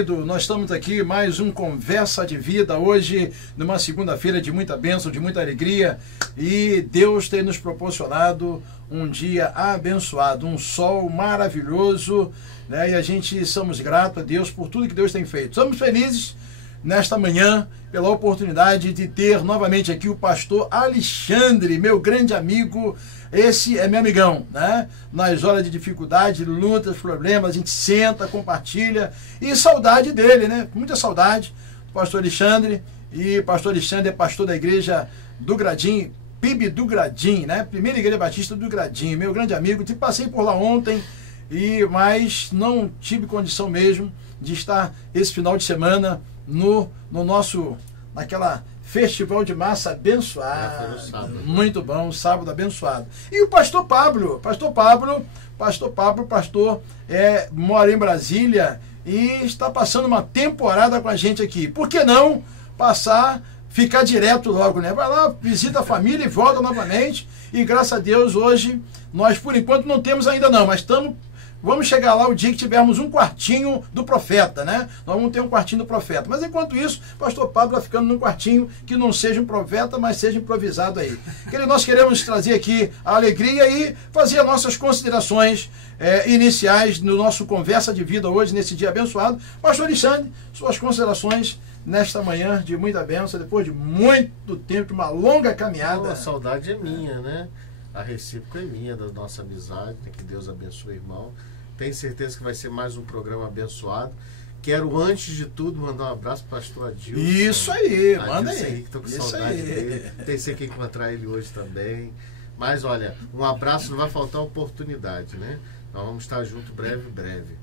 querido, nós estamos aqui, mais um Conversa de Vida, hoje, numa segunda-feira de muita bênção, de muita alegria, e Deus tem nos proporcionado um dia abençoado, um sol maravilhoso, né? E a gente somos gratos a Deus por tudo que Deus tem feito. Somos felizes nesta manhã pela oportunidade de ter novamente aqui o pastor Alexandre, meu grande amigo. Esse é meu amigão, né? Nas horas de dificuldade, lutas, problemas, a gente senta, compartilha, e saudade dele, né? Muita saudade do pastor Alexandre. E pastor Alexandre é pastor da igreja do Gradim, PIB do Gradim, né? Primeira Igreja Batista do Gradim, meu grande amigo. Passei por lá ontem, mas não tive condição mesmo de estar esse final de semana naquela festival de massa abençoado. Muito bom, sábado abençoado. E o pastor Pablo, mora em Brasília e está passando uma temporada com a gente aqui. Por que não ficar direto logo, né? Vai lá, visita a família e volta novamente. E graças a Deus hoje, nós por enquanto não temos ainda não, mas vamos chegar lá o dia que tivermos um quartinho do profeta, né? Nós vamos ter um quartinho do profeta. Mas enquanto isso, o pastor Pablo vai ficando num quartinho que não seja um profeta, mas seja improvisado aí. Nós queremos trazer aqui a alegria e fazer as nossas considerações iniciais no nosso Conversa de Vida hoje, nesse dia abençoado. Pastor Alexandre, suas considerações nesta manhã de muita bênção, depois de muito tempo, de uma longa caminhada. A saudade é minha, né? A recíproca é minha, da nossa amizade. Que Deus abençoe, irmão. Tenho certeza que vai ser mais um programa abençoado. Quero, antes de tudo, mandar um abraço para o pastor Adilson. Isso aí, manda aí. Estou com saudade dele. Pensei que ia encontrar ele hoje também. Mas, olha, um abraço, não vai faltar oportunidade, né? Nós vamos estar juntos breve.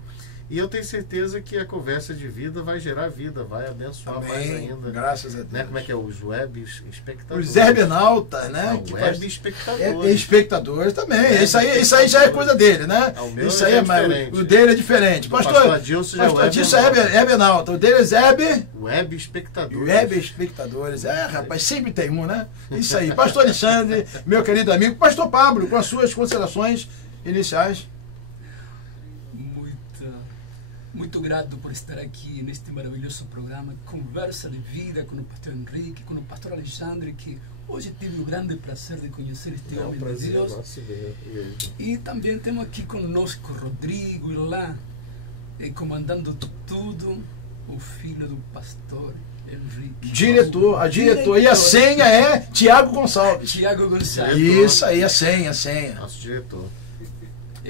E eu tenho certeza que a Conversa de Vida vai gerar vida, vai abençoar. Amém. Mais ainda. Graças a Deus. Né? Como é que é? Os web espectadores. Os webnautas, né? Web espectadores. Espectadores também. Isso aí já é coisa dele, né? Isso aí o dele é diferente. Pastor Adilson é webnauta. O dele é web espectadores. Web espectadores. Rapaz, sempre tem um, né? Isso aí. Pastor Alexandre, meu querido amigo. Pastor Pablo, com as suas considerações iniciais. Muito grato por estar aqui neste maravilhoso programa, Conversa de Vida, com o pastor Henrique, com o pastor Alexandre, que hoje tive o grande prazer de conhecer este homem de Deus. E também temos aqui conosco Rodrigo, e lá, comandando tudo, o filho do pastor Henrique. Diretor. E a senha é Tiago Gonçalves. Isso aí, a senha. Nosso diretor.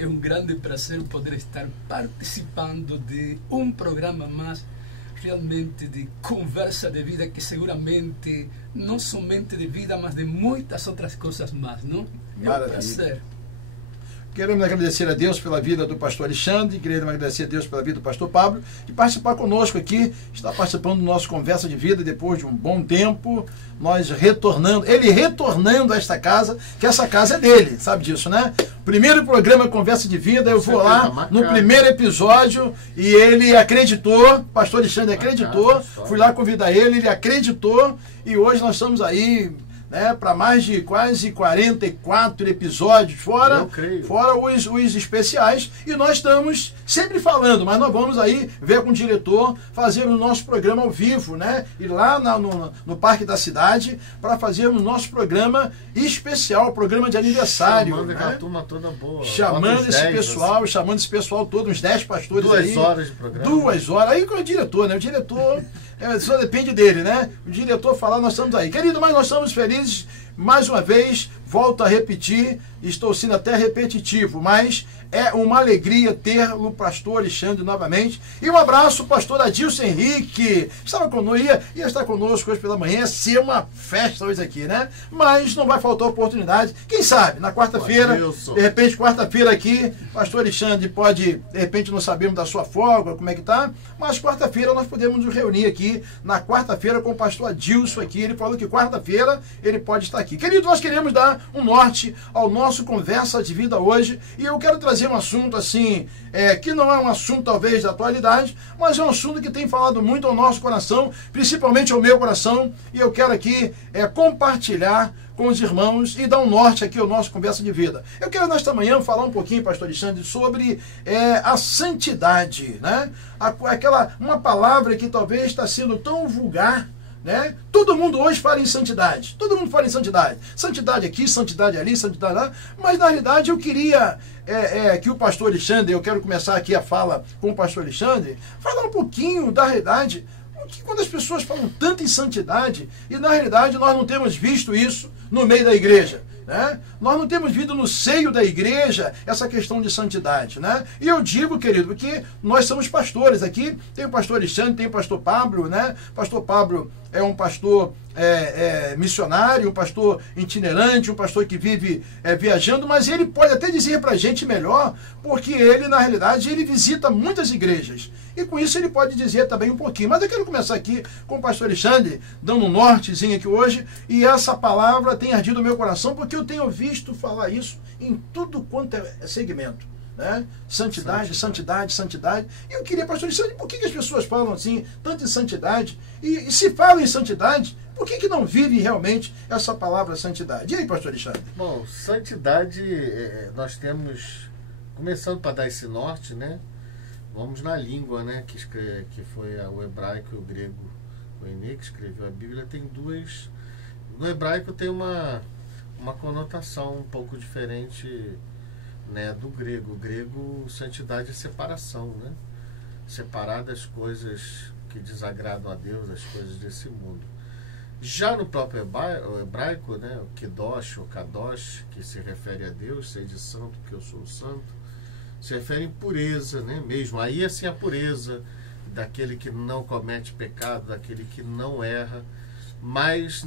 É um grande prazer poder estar participando de um programa mais realmente de conversa de vida, que seguramente não somente de vida, mas de muitas outras coisas mais, não? É um prazer. Queremos agradecer a Deus pela vida do pastor Alexandre, queremos agradecer a Deus pela vida do pastor Pablo e participar conosco aqui, está participando do nosso Conversa de Vida depois de um bom tempo, ele retornando a esta casa, que essa casa é dele, sabe disso, né? Primeiro programa Conversa de Vida, eu vou lá no primeiro episódio e ele acreditou, pastor Alexandre acreditou, fui lá convidar ele acreditou e hoje nós estamos aí, né, para mais de quase 44 episódios, fora os especiais, e nós estamos sempre falando, mas nós vamos aí ver com o diretor, fazer o nosso programa ao vivo, né, ir lá no Parque da Cidade, para fazermos o nosso programa especial, programa de aniversário. Chamando, né? A turma toda boa. Chamando esse pessoal todo, uns 10 pastores 2 horas de programa. 2 horas, aí com o diretor, né, o diretor... só depende dele, né? O diretor falar, nós estamos aí. Querido, mas nós estamos felizes, mais uma vez, volto a repetir, estou sendo até repetitivo, mas é uma alegria ter o pastor Alexandre novamente. E um abraço, pastor Adilson Henrique, ia estar conosco hoje pela manhã, ia ser uma festa hoje aqui, né? Mas não vai faltar oportunidade. Quem sabe, na quarta-feira, de repente, quarta-feira aqui, pastor Alexandre pode, de repente, não sabemos da sua folga, como é que tá, mas quarta-feira nós podemos nos reunir aqui, na quarta-feira, com o pastor Adilson aqui. Ele falou que quarta-feira ele pode estar aqui. Querido, nós queremos dar um norte ao nosso Conversa de Vida hoje, e eu quero trazer um assunto assim, que não é um assunto talvez da atualidade, mas é um assunto que tem falado muito ao nosso coração, principalmente ao meu coração, e eu quero aqui compartilhar com os irmãos e dar um norte aqui ao nosso Conversa de Vida. Eu quero nesta manhã falar um pouquinho, pastor Alexandre, sobre a santidade, né? Uma palavra que talvez está sendo tão vulgar, né? Todo mundo hoje fala em santidade. Todo mundo fala em santidade. Santidade aqui, santidade ali, santidade lá. Mas na realidade eu queria que o pastor Alexandre, eu quero começar aqui a fala com o pastor Alexandre, falar um pouquinho da realidade. Que quando as pessoas falam tanto em santidade, e na realidade nós não temos visto isso no meio da igreja, né? Nós não temos visto no seio da igreja essa questão de santidade, né? E eu digo, querido, porque nós somos pastores aqui, tem o pastor Alexandre, tem o pastor Pablo, né? Pastor Pablo é um pastor missionário, um pastor itinerante, um pastor que vive viajando, mas ele pode até dizer para a gente melhor, porque ele, na realidade, ele visita muitas igrejas. E com isso ele pode dizer também um pouquinho. Mas eu quero começar aqui com o pastor Alexandre, dando um nortezinho aqui hoje, e essa palavra tem ardido o meu coração, porque eu tenho visto falar isso em tudo quanto é segmento. Né? Santidade, santidade, santidade. E eu queria, pastor Alexandre, por que as pessoas falam assim, tanto em santidade? E se falam em santidade, por que não vive realmente essa palavra santidade? E aí, pastor Alexandre? Bom, santidade, nós temos, começando para dar esse norte, né? Vamos na língua, né? Que foi o hebraico e o grego. O Ené, que escreveu a Bíblia, tem duas. No hebraico tem uma conotação um pouco diferente, né, do grego. O grego, santidade é separação, né? Separar das coisas que desagradam a Deus, as coisas desse mundo. Já no próprio hebraico, né, o Kedosh ou Kadosh, que se refere a Deus, sede santo, porque eu sou santo, se refere em pureza, né, mesmo. Aí, assim, a pureza daquele que não comete pecado, daquele que não erra. Mas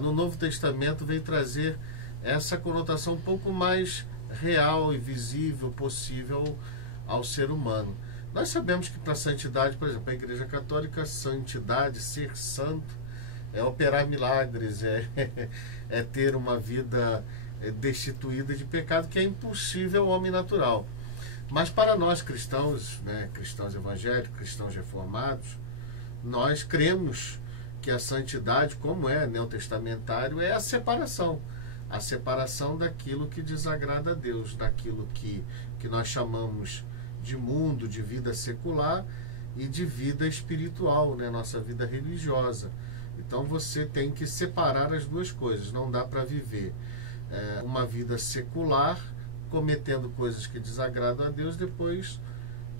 no Novo Testamento veio trazer essa conotação um pouco mais real e visível, possível ao ser humano. Nós sabemos que para a santidade, por exemplo, a Igreja Católica, santidade, ser santo, é operar milagres, é ter uma vida destituída de pecado, que é impossível ao homem natural. Mas para nós cristãos, né, cristãos evangélicos, cristãos reformados, nós cremos que a santidade, como é neotestamentário, é a separação daquilo que desagrada a Deus, daquilo que nós chamamos de mundo, de vida secular e de vida espiritual, né, nossa vida religiosa. Então você tem que separar as duas coisas. Não dá para viver uma vida secular cometendo coisas que desagradam a Deus, depois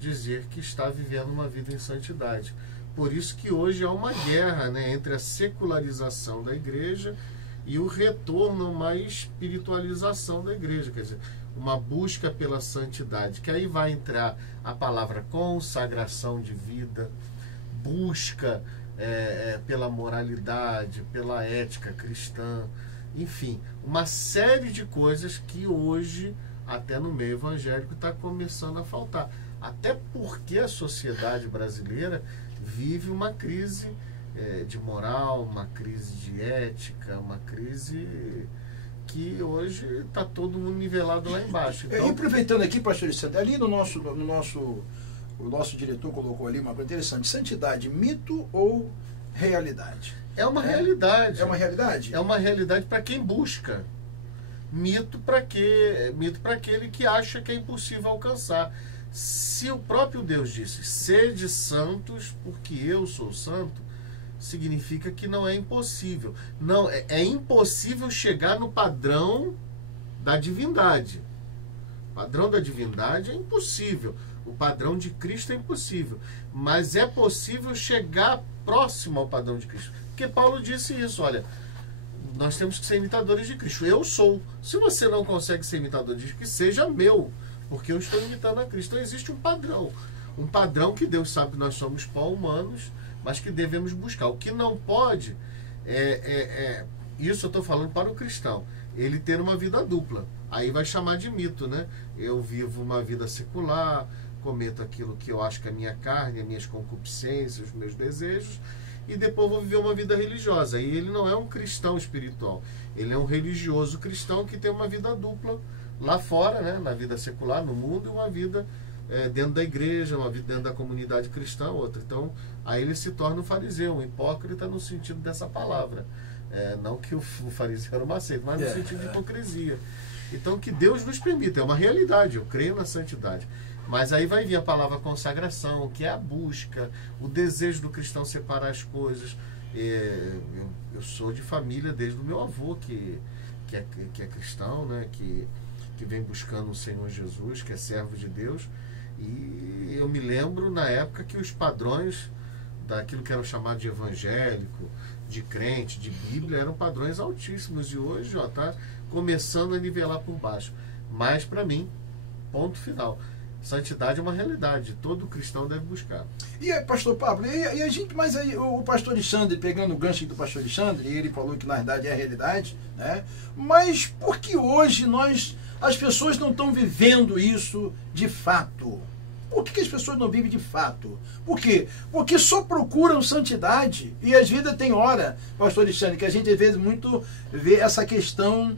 dizer que está vivendo uma vida em santidade. Por isso que hoje há uma guerra, né, entre a secularização da igreja e o retorno a uma espiritualização da igreja, quer dizer, uma busca pela santidade, que aí vai entrar a palavra consagração de vida, busca pela moralidade, pela ética cristã, enfim, uma série de coisas que hoje, até no meio evangélico, está começando a faltar. Até porque a sociedade brasileira vive uma crise de moral, uma crise de ética, uma crise que hoje está todo mundo nivelado lá embaixo. Então, e aproveitando aqui, pastor Alexandre, ali o nosso diretor colocou ali uma coisa interessante: santidade, mito ou realidade? É uma realidade. É uma realidade? É uma realidade para quem busca. Mito para quê? Mito para aquele que acha que é impossível alcançar. Se o próprio Deus disse, sede santos, porque eu sou santo, significa que não é impossível. Não, é impossível chegar no padrão da divindade. O padrão da divindade é impossível. O padrão de Cristo é impossível. Mas é possível chegar próximo ao padrão de Cristo. Porque Paulo disse isso, olha, nós temos que ser imitadores de Cristo. Eu sou. Se você não consegue ser imitador de Cristo, que seja meu, porque eu estou imitando a Cristo. Então existe um padrão que Deus sabe que nós somos pó humanos, mas que devemos buscar. O que não pode isso eu estou falando para o cristão, ele ter uma vida dupla. Aí vai chamar de mito, né? Eu vivo uma vida secular, cometo aquilo que eu acho que é a minha carne, as minhas concupiscências, os meus desejos, e depois vou viver uma vida religiosa. E ele não é um cristão espiritual, ele é um religioso cristão que tem uma vida dupla lá fora, né? Na vida secular, no mundo, e uma vida dentro da igreja, uma vida dentro da comunidade cristã, outra. Então, aí ele se torna um fariseu, um hipócrita no sentido dessa palavra. Não que o fariseu era uma seita, mas no sentido de hipocrisia. Então, que Deus nos permita, é uma realidade, eu creio na santidade. Mas aí vai vir a palavra consagração, que é a busca, o desejo do cristão separar as coisas. Eu sou de família desde o meu avô, que é cristão, né? que vem buscando o Senhor Jesus, que é servo de Deus. E eu me lembro na época que os padrões daquilo que era chamado de evangélico, de crente, de Bíblia, eram padrões altíssimos. E hoje está começando a nivelar por baixo. Mas, para mim, ponto final. Santidade é uma realidade, todo cristão deve buscar. E aí, pastor Pablo, e a gente, mas aí o pastor Alexandre, pegando o gancho do pastor Alexandre, ele falou que na verdade é a realidade, né? Mas por que hoje as pessoas não estão vivendo isso de fato? Por que as pessoas não vivem de fato? Por quê? Porque só procuram santidade e às vezes tem hora, pastor Alexandre, que a gente às vezes muito vê essa questão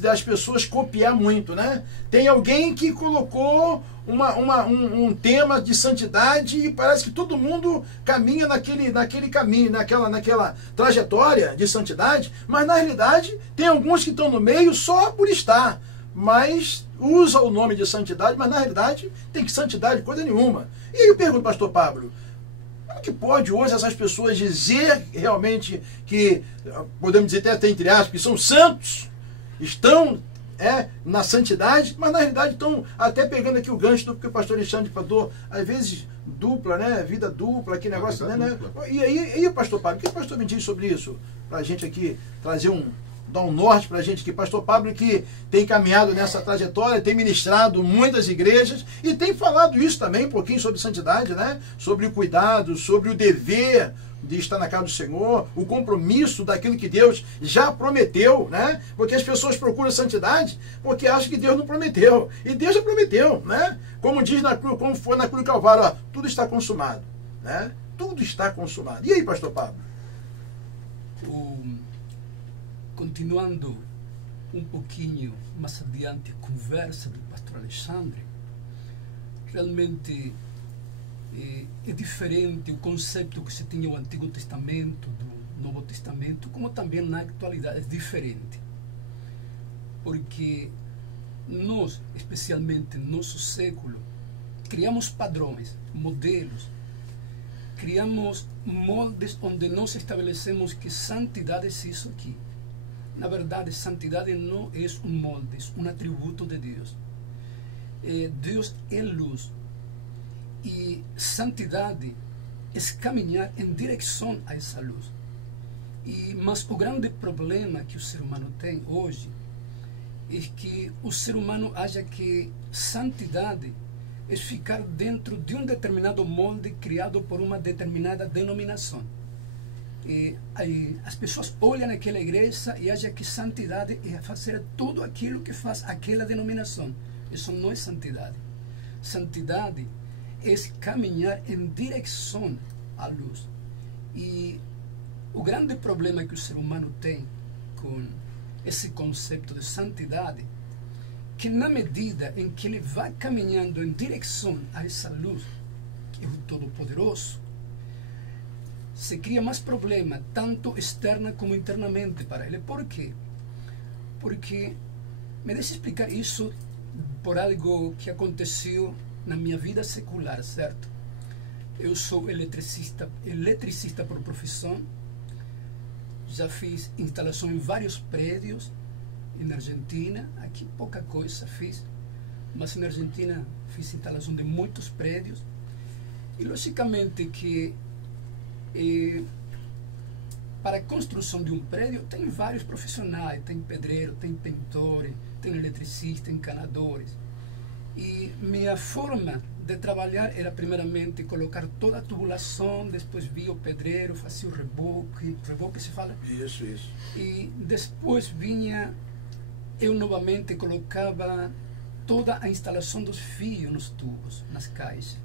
das pessoas copiar muito, né? Tem alguém que colocou um tema de santidade e parece que todo mundo caminha naquele caminho, naquela trajetória de santidade, mas na realidade tem alguns que estão no meio só por estar, mas usa o nome de santidade, mas na realidade tem que santidade coisa nenhuma. E aí eu pergunto, pastor Pablo, como que pode hoje essas pessoas dizer realmente que, podemos dizer até entre aspas, que são santos, estão na santidade, mas na realidade estão até pegando aqui o gancho do que o pastor Alexandre falou, às vezes dupla, né? Vida dupla, aquele negócio, né? E aí, pastor Pablo, o que o pastor me diz sobre isso? Para a gente aqui trazer dar um norte para a gente aqui. Pastor Pablo, que tem caminhado nessa trajetória, tem ministrado muitas igrejas e tem falado isso também, um pouquinho sobre santidade, né? Sobre o cuidado, sobre o dever de estar na casa do Senhor, o compromisso daquilo que Deus já prometeu, né? Porque as pessoas procuram santidade porque acham que Deus não prometeu. E Deus já prometeu, né? Como diz na cruz, como foi na cruz do Calvário, ó, tudo está consumado, né? Tudo está consumado. E aí, pastor Pablo? Continuando um pouquinho mais adiante a conversa do pastor Alexandre, realmente é diferente o conceito que se tinha no Antigo Testamento, do Novo Testamento, como também na atualidade é diferente. Porque nós, especialmente no nosso século, criamos padrões, modelos, criamos moldes onde nós estabelecemos que santidade é isso aqui. Na verdade, santidade não é um molde, é um atributo de Deus. Deus é luz. E santidade é caminhar em direção a essa luz. Mas o grande problema que o ser humano tem hoje é que o ser humano acha que santidade é ficar dentro de um determinado molde criado por uma determinada denominação. As pessoas olham aquela igreja e acham que santidade é fazer tudo aquilo que faz aquela denominação. Isso não é santidade. Santidade é caminhar em direção à luz. E o grande problema que o ser humano tem com esse conceito de santidade, que na medida em que ele vai caminhando em direção a essa luz, que é o Todo-Poderoso, se cria mais problema, tanto externa como internamente para ele. Por quê? Porque, me deixe explicar isso por algo que aconteceu na minha vida secular, certo? Eu sou eletricista por profissão, já fiz instalação em vários prédios, na Argentina, aqui pouca coisa fiz, mas na Argentina fiz instalação de muitos prédios, e logicamente que para a construção de um prédio tem vários profissionais, tem pedreiro, tem pintor, tem eletricista, encanadores. E minha forma de trabalhar era primeiramente colocar toda a tubulação, depois via o pedreiro, fazia o reboque se fala? Isso. E depois vinha, eu novamente colocava toda a instalação dos fios nos tubos, nas caixas.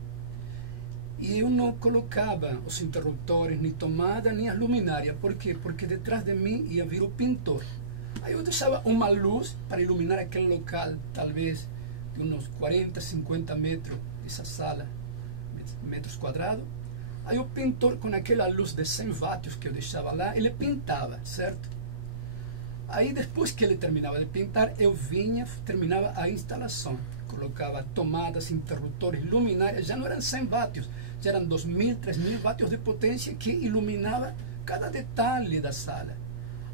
E eu não colocava os interruptores, nem tomada, nem as luminárias. Por quê? Porque detrás de mim ia vir o pintor. Aí eu deixava uma luz para iluminar aquele local, talvez de uns 40, 50 metros dessa sala, metros quadrados. Aí o pintor, com aquela luz de 100 watts que eu deixava lá, ele pintava, certo? Aí depois que ele terminava de pintar, eu vinha, terminava a instalação. Colocava tomadas, interruptores, luminárias, já não eram 100 vatios, já eram 2.000, 3.000 vatios de potência que iluminava cada detalhe da sala.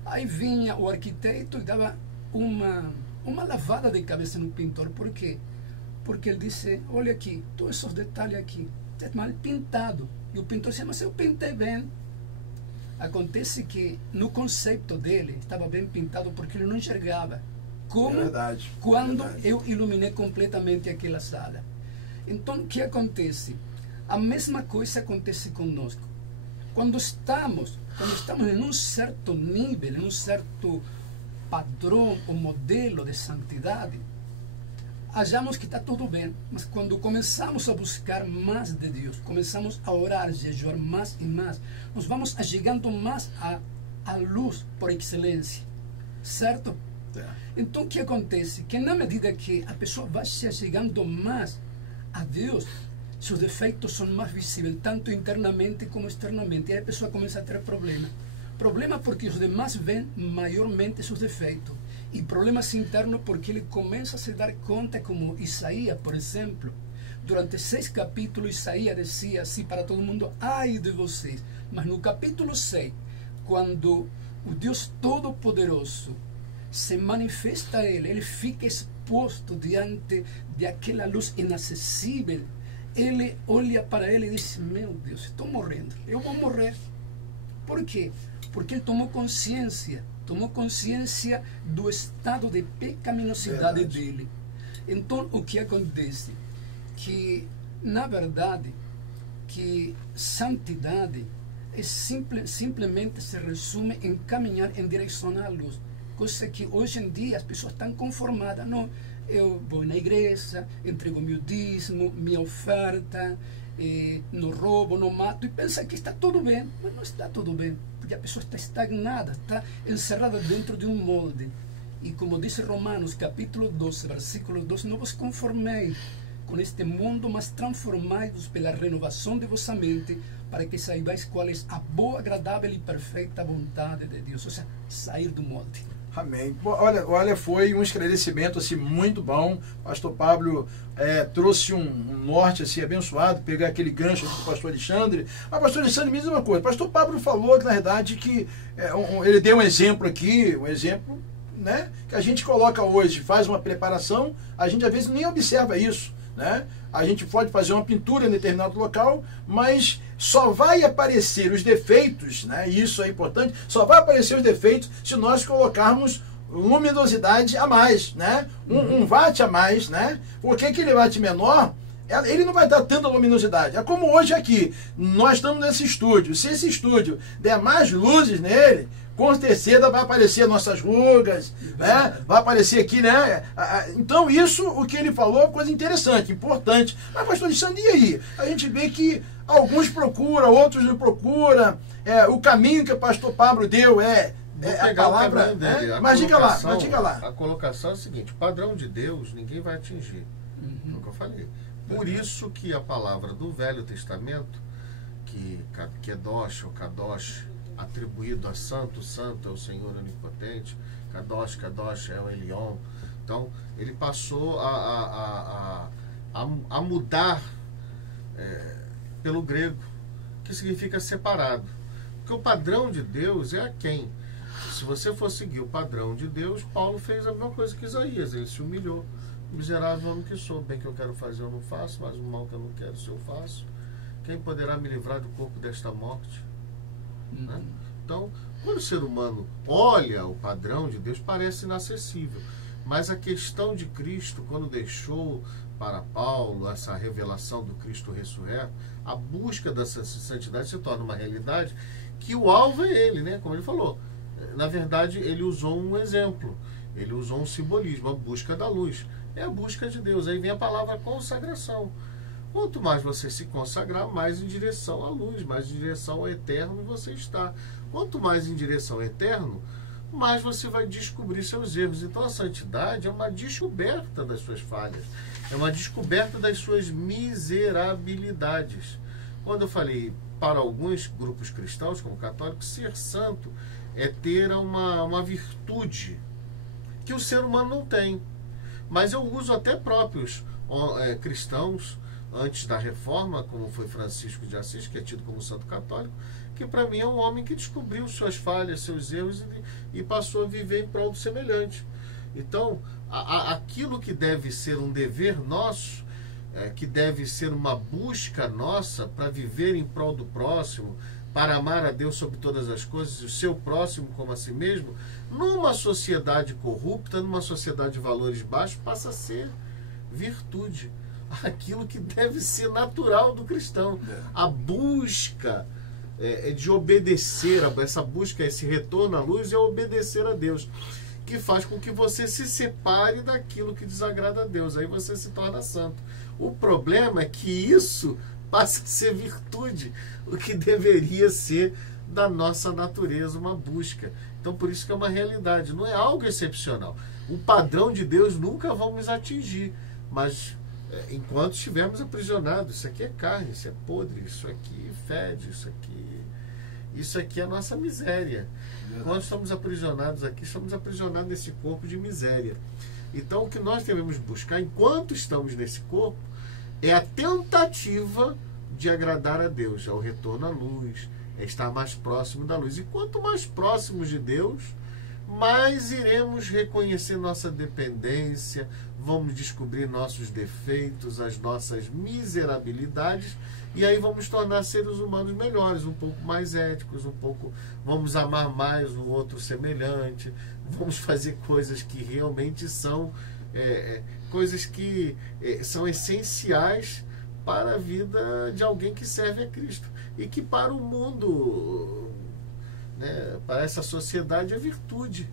Aí vinha o arquiteto e dava uma lavada de cabeça no pintor. Por quê? Porque ele disse, olha aqui, todos esses detalhes aqui, é mal pintado. E o pintor disse, mas eu pintei bem. Acontece que no conceito dele estava bem pintado porque ele não enxergava como quando eu iluminei completamente aquela sala. Então o que acontece? A mesma coisa acontece conosco. Quando estamos em um certo nível, em um certo padrão ou modelo de santidade, achamos que está tudo bem, mas quando começamos a buscar mais de Deus, começamos a orar, jejuar mais e mais, nós vamos chegando mais à luz por excelência, certo? Então o que acontece? Que na medida que a pessoa vai se chegando mais a Deus, seus defeitos são mais visíveis, tanto internamente como externamente, e aí a pessoa começa a ter problema. Problema porque os demais veem maiormente seus defeitos. E problemas internos porque ele começa a se dar conta, como Isaías, por exemplo. Durante 6 capítulos, Isaías dizia assim para todo mundo, ai de vocês. Mas no capítulo 6, quando o Deus Todo-Poderoso se manifesta a ele fica exposto diante de aquela luz inacessível, ele olha para ele e diz, meu Deus, estou morrendo, eu vou morrer. Por quê? Porque ele tomou consciência do estado de pecaminosidade dele. Então, o que acontece? Que, na verdade, que santidade é simplesmente se resume em caminhar em direção à luz. Coisa que hoje em dia as pessoas estão conformadas. Não, eu vou na igreja, entrego meu dízimo, minha oferta, não roubo, não mato, e pensa que está tudo bem, mas não está tudo bem, porque a pessoa está estagnada, está encerrada dentro de um molde. E como diz Romanos capítulo 12, versículo 12, não vos conformeis com este mundo, mas transformai-vos pela renovação de vossa mente, para que saibais qual é a boa, agradável e perfeita vontade de Deus, ou seja, sair do molde. Amém. Olha, foi um esclarecimento assim, muito bom. Pastor Pablo trouxe um norte assim, abençoado, pegar aquele gancho do pastor Alexandre. Mas pastor Alexandre me diz uma coisa. Pastor Pablo falou que, na verdade, que ele deu um exemplo aqui, né, que a gente coloca hoje, faz uma preparação, a gente às vezes nem observa isso, né? A gente pode fazer uma pintura em determinado local, mas só vai aparecer os defeitos, né? Isso é importante, só vai aparecer os defeitos se nós colocarmos luminosidade a mais, né? Um watt a mais, né? Porque aquele watt menor, ele não vai dar tanta luminosidade. É como hoje aqui, nós estamos nesse estúdio. Se esse estúdio der mais luzes nele, com certeza vai aparecer nossas rugas, né? Vai aparecer aqui, né? Então isso, o que ele falou, é coisa interessante, importante. Mas pastor Alexandre, e aí? A gente vê que alguns procuram, outros não procuram. O caminho que o pastor Pablo deu a palavra dele. Mas diga lá. A colocação é a seguinte: o padrão de Deus ninguém vai atingir. É o que eu falei. Por isso que a palavra do Velho Testamento, que Kedosh ou Kadosh, atribuído a santo, santo é o Senhor onipotente, Kadosh, Kadosh é o Elion. Então ele passou a mudar pelo grego, que significa separado. Porque o padrão de Deus é a quem? Se você for seguir o padrão de Deus, Paulo fez a mesma coisa que Isaías, ele se humilhou. Miserável homem que sou, bem que eu quero fazer eu não faço, mas o mal que eu não quero se eu faço. Quem poderá me livrar do corpo desta morte? Né? Então, quando o ser humano olha o padrão de Deus, parece inacessível. Mas a questão de Cristo, quando deixou para Paulo essa revelação do Cristo ressurreto, a busca dessa santidade se torna uma realidade que o alvo é ele, né? Como ele falou. Na verdade, ele usou um exemplo, ele usou um simbolismo, a busca da luz. É a busca de Deus. Aí vem a palavra consagração. Quanto mais você se consagrar, mais em direção à luz, mais em direção ao eterno você está. Quanto mais em direção ao eterno, mais você vai descobrir seus erros. Então a santidade é uma descoberta das suas falhas, é uma descoberta das suas miserabilidades. Quando eu falei para alguns grupos cristãos, como católicos, ser santo é ter uma virtude que o ser humano não tem. Mas eu uso até próprios cristãos antes da Reforma, como foi Francisco de Assis, que é tido como santo católico, que para mim é um homem que descobriu suas falhas, seus erros e passou a viver em prol do semelhante. Então, aquilo que deve ser um dever nosso, que deve ser uma busca nossa para viver em prol do próximo, para amar a Deus sobre todas as coisas e o seu próximo como a si mesmo, numa sociedade corrupta, numa sociedade de valores baixos, passa a ser virtude. Aquilo que deve ser natural do cristão. A busca de obedecer, essa busca, esse retorno à luz é obedecer a Deus, que faz com que você se separe daquilo que desagrada a Deus. Aí você se torna santo. O problema é que isso passa a ser virtude, o que deveria ser da nossa natureza, uma busca. Então, por isso que é uma realidade, não é algo excepcional. O padrão de Deus nunca vamos atingir, mas enquanto estivermos aprisionados, isso aqui é carne, isso é podre, isso aqui fede, isso aqui é a nossa miséria. Enquanto estamos aprisionados aqui, estamos aprisionados nesse corpo de miséria. Então, o que nós devemos buscar, enquanto estamos nesse corpo, é a tentativa de agradar a Deus, é o retorno à luz, é estar mais próximo da luz. E quanto mais próximos de Deus, mais iremos reconhecer nossa dependência, vamos descobrir nossos defeitos, as nossas miserabilidades, e aí vamos tornar seres humanos melhores, um pouco mais éticos, vamos amar mais o outro semelhante, vamos fazer coisas que realmente são coisas que são essenciais para a vida de alguém que serve a Cristo, e que para o mundo, para essa sociedade, é virtude,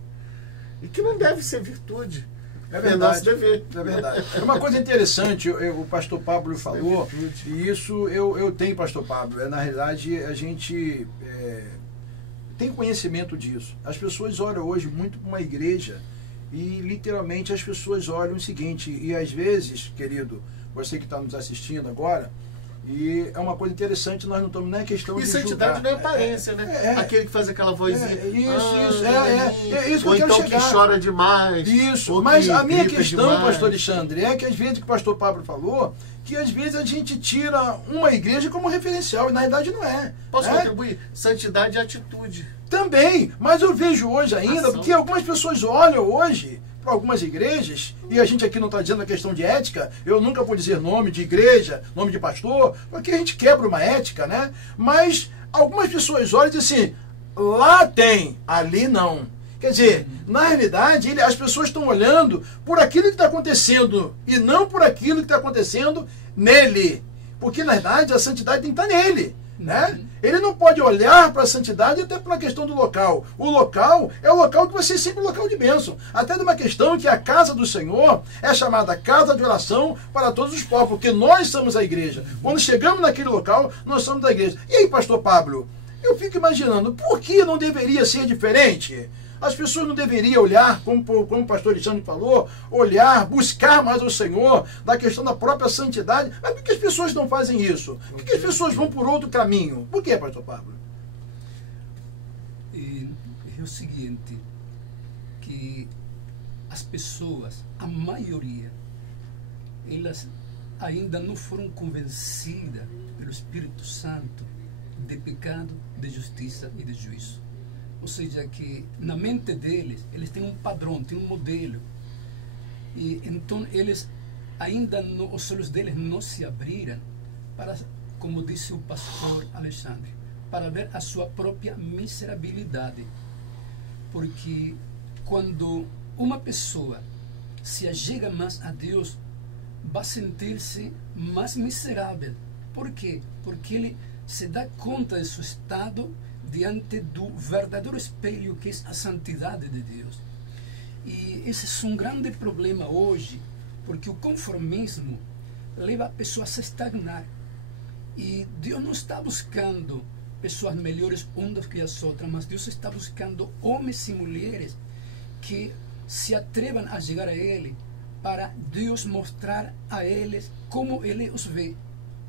e que não deve ser virtude. É verdade, nosso dever. É verdade. É uma coisa interessante, o pastor Pablo falou, e isso eu tenho, pastor Pablo, na realidade a gente tem conhecimento disso. As pessoas olham hoje muito para uma igreja e literalmente as pessoas olham o seguinte, e às vezes, querido, você que está nos assistindo agora, e é uma coisa interessante, nós não estamos nem a questão de julgar. E santidade não é aparência, né? Aquele que faz aquela vozinha. Isso ou que eu então quero chegar. Que chora demais. Isso, mas a minha questão, demais. Pastor Alexandre, é que às vezes, que o pastor Pablo falou, que às vezes a gente tira uma igreja como referencial, e na verdade não é. Posso contribuir? Santidade é atitude. Também, mas eu vejo hoje ainda, porque algumas pessoas olham hoje para algumas igrejas, e a gente aqui não está dizendo a questão de ética, eu nunca vou dizer nome de igreja, nome de pastor, porque a gente quebra uma ética, né? Mas algumas pessoas olham e dizem assim, lá tem, ali não. Quer dizer, na realidade, as pessoas estão olhando por aquilo que está acontecendo e não por aquilo que está acontecendo nele. Porque, na verdade, a santidade tem que estar nele, né? Ele não pode olhar para a santidade até por uma questão do local. O local é o local que vai ser sempre o local de bênção. Até de uma questão que a casa do Senhor é chamada casa de oração para todos os povos, porque nós somos a igreja. Quando chegamos naquele local, nós somos da igreja. E aí, pastor Pablo, eu fico imaginando, por que não deveria ser diferente? As pessoas não deveriam olhar, como o pastor Alexandre falou, olhar, buscar mais o Senhor, da questão da própria santidade. Mas por que as pessoas não fazem isso? Por que as pessoas vão por outro caminho? Por que, pastor Pablo? É o seguinte, que as pessoas, a maioria, elas ainda não foram convencidas pelo Espírito Santo de pecado, de justiça e de juízo. Ou seja, que na mente deles, eles têm um padrão, têm um modelo. E então eles ainda não, os olhos deles não se abriram para, como disse o pastor Alexandre, para ver a sua própria miserabilidade. Porque quando uma pessoa se achega mais a Deus, vai sentir-se mais miserável. Por quê? Porque ele se dá conta de seu estado diante do verdadeiro espelho que é a santidade de Deus. E esse é um grande problema hoje, porque o conformismo leva a pessoa a se estagnar. E Deus não está buscando pessoas melhores umas que as outras, mas Deus está buscando homens e mulheres que se atrevam a chegar a Ele, para Deus mostrar a eles como Ele os vê.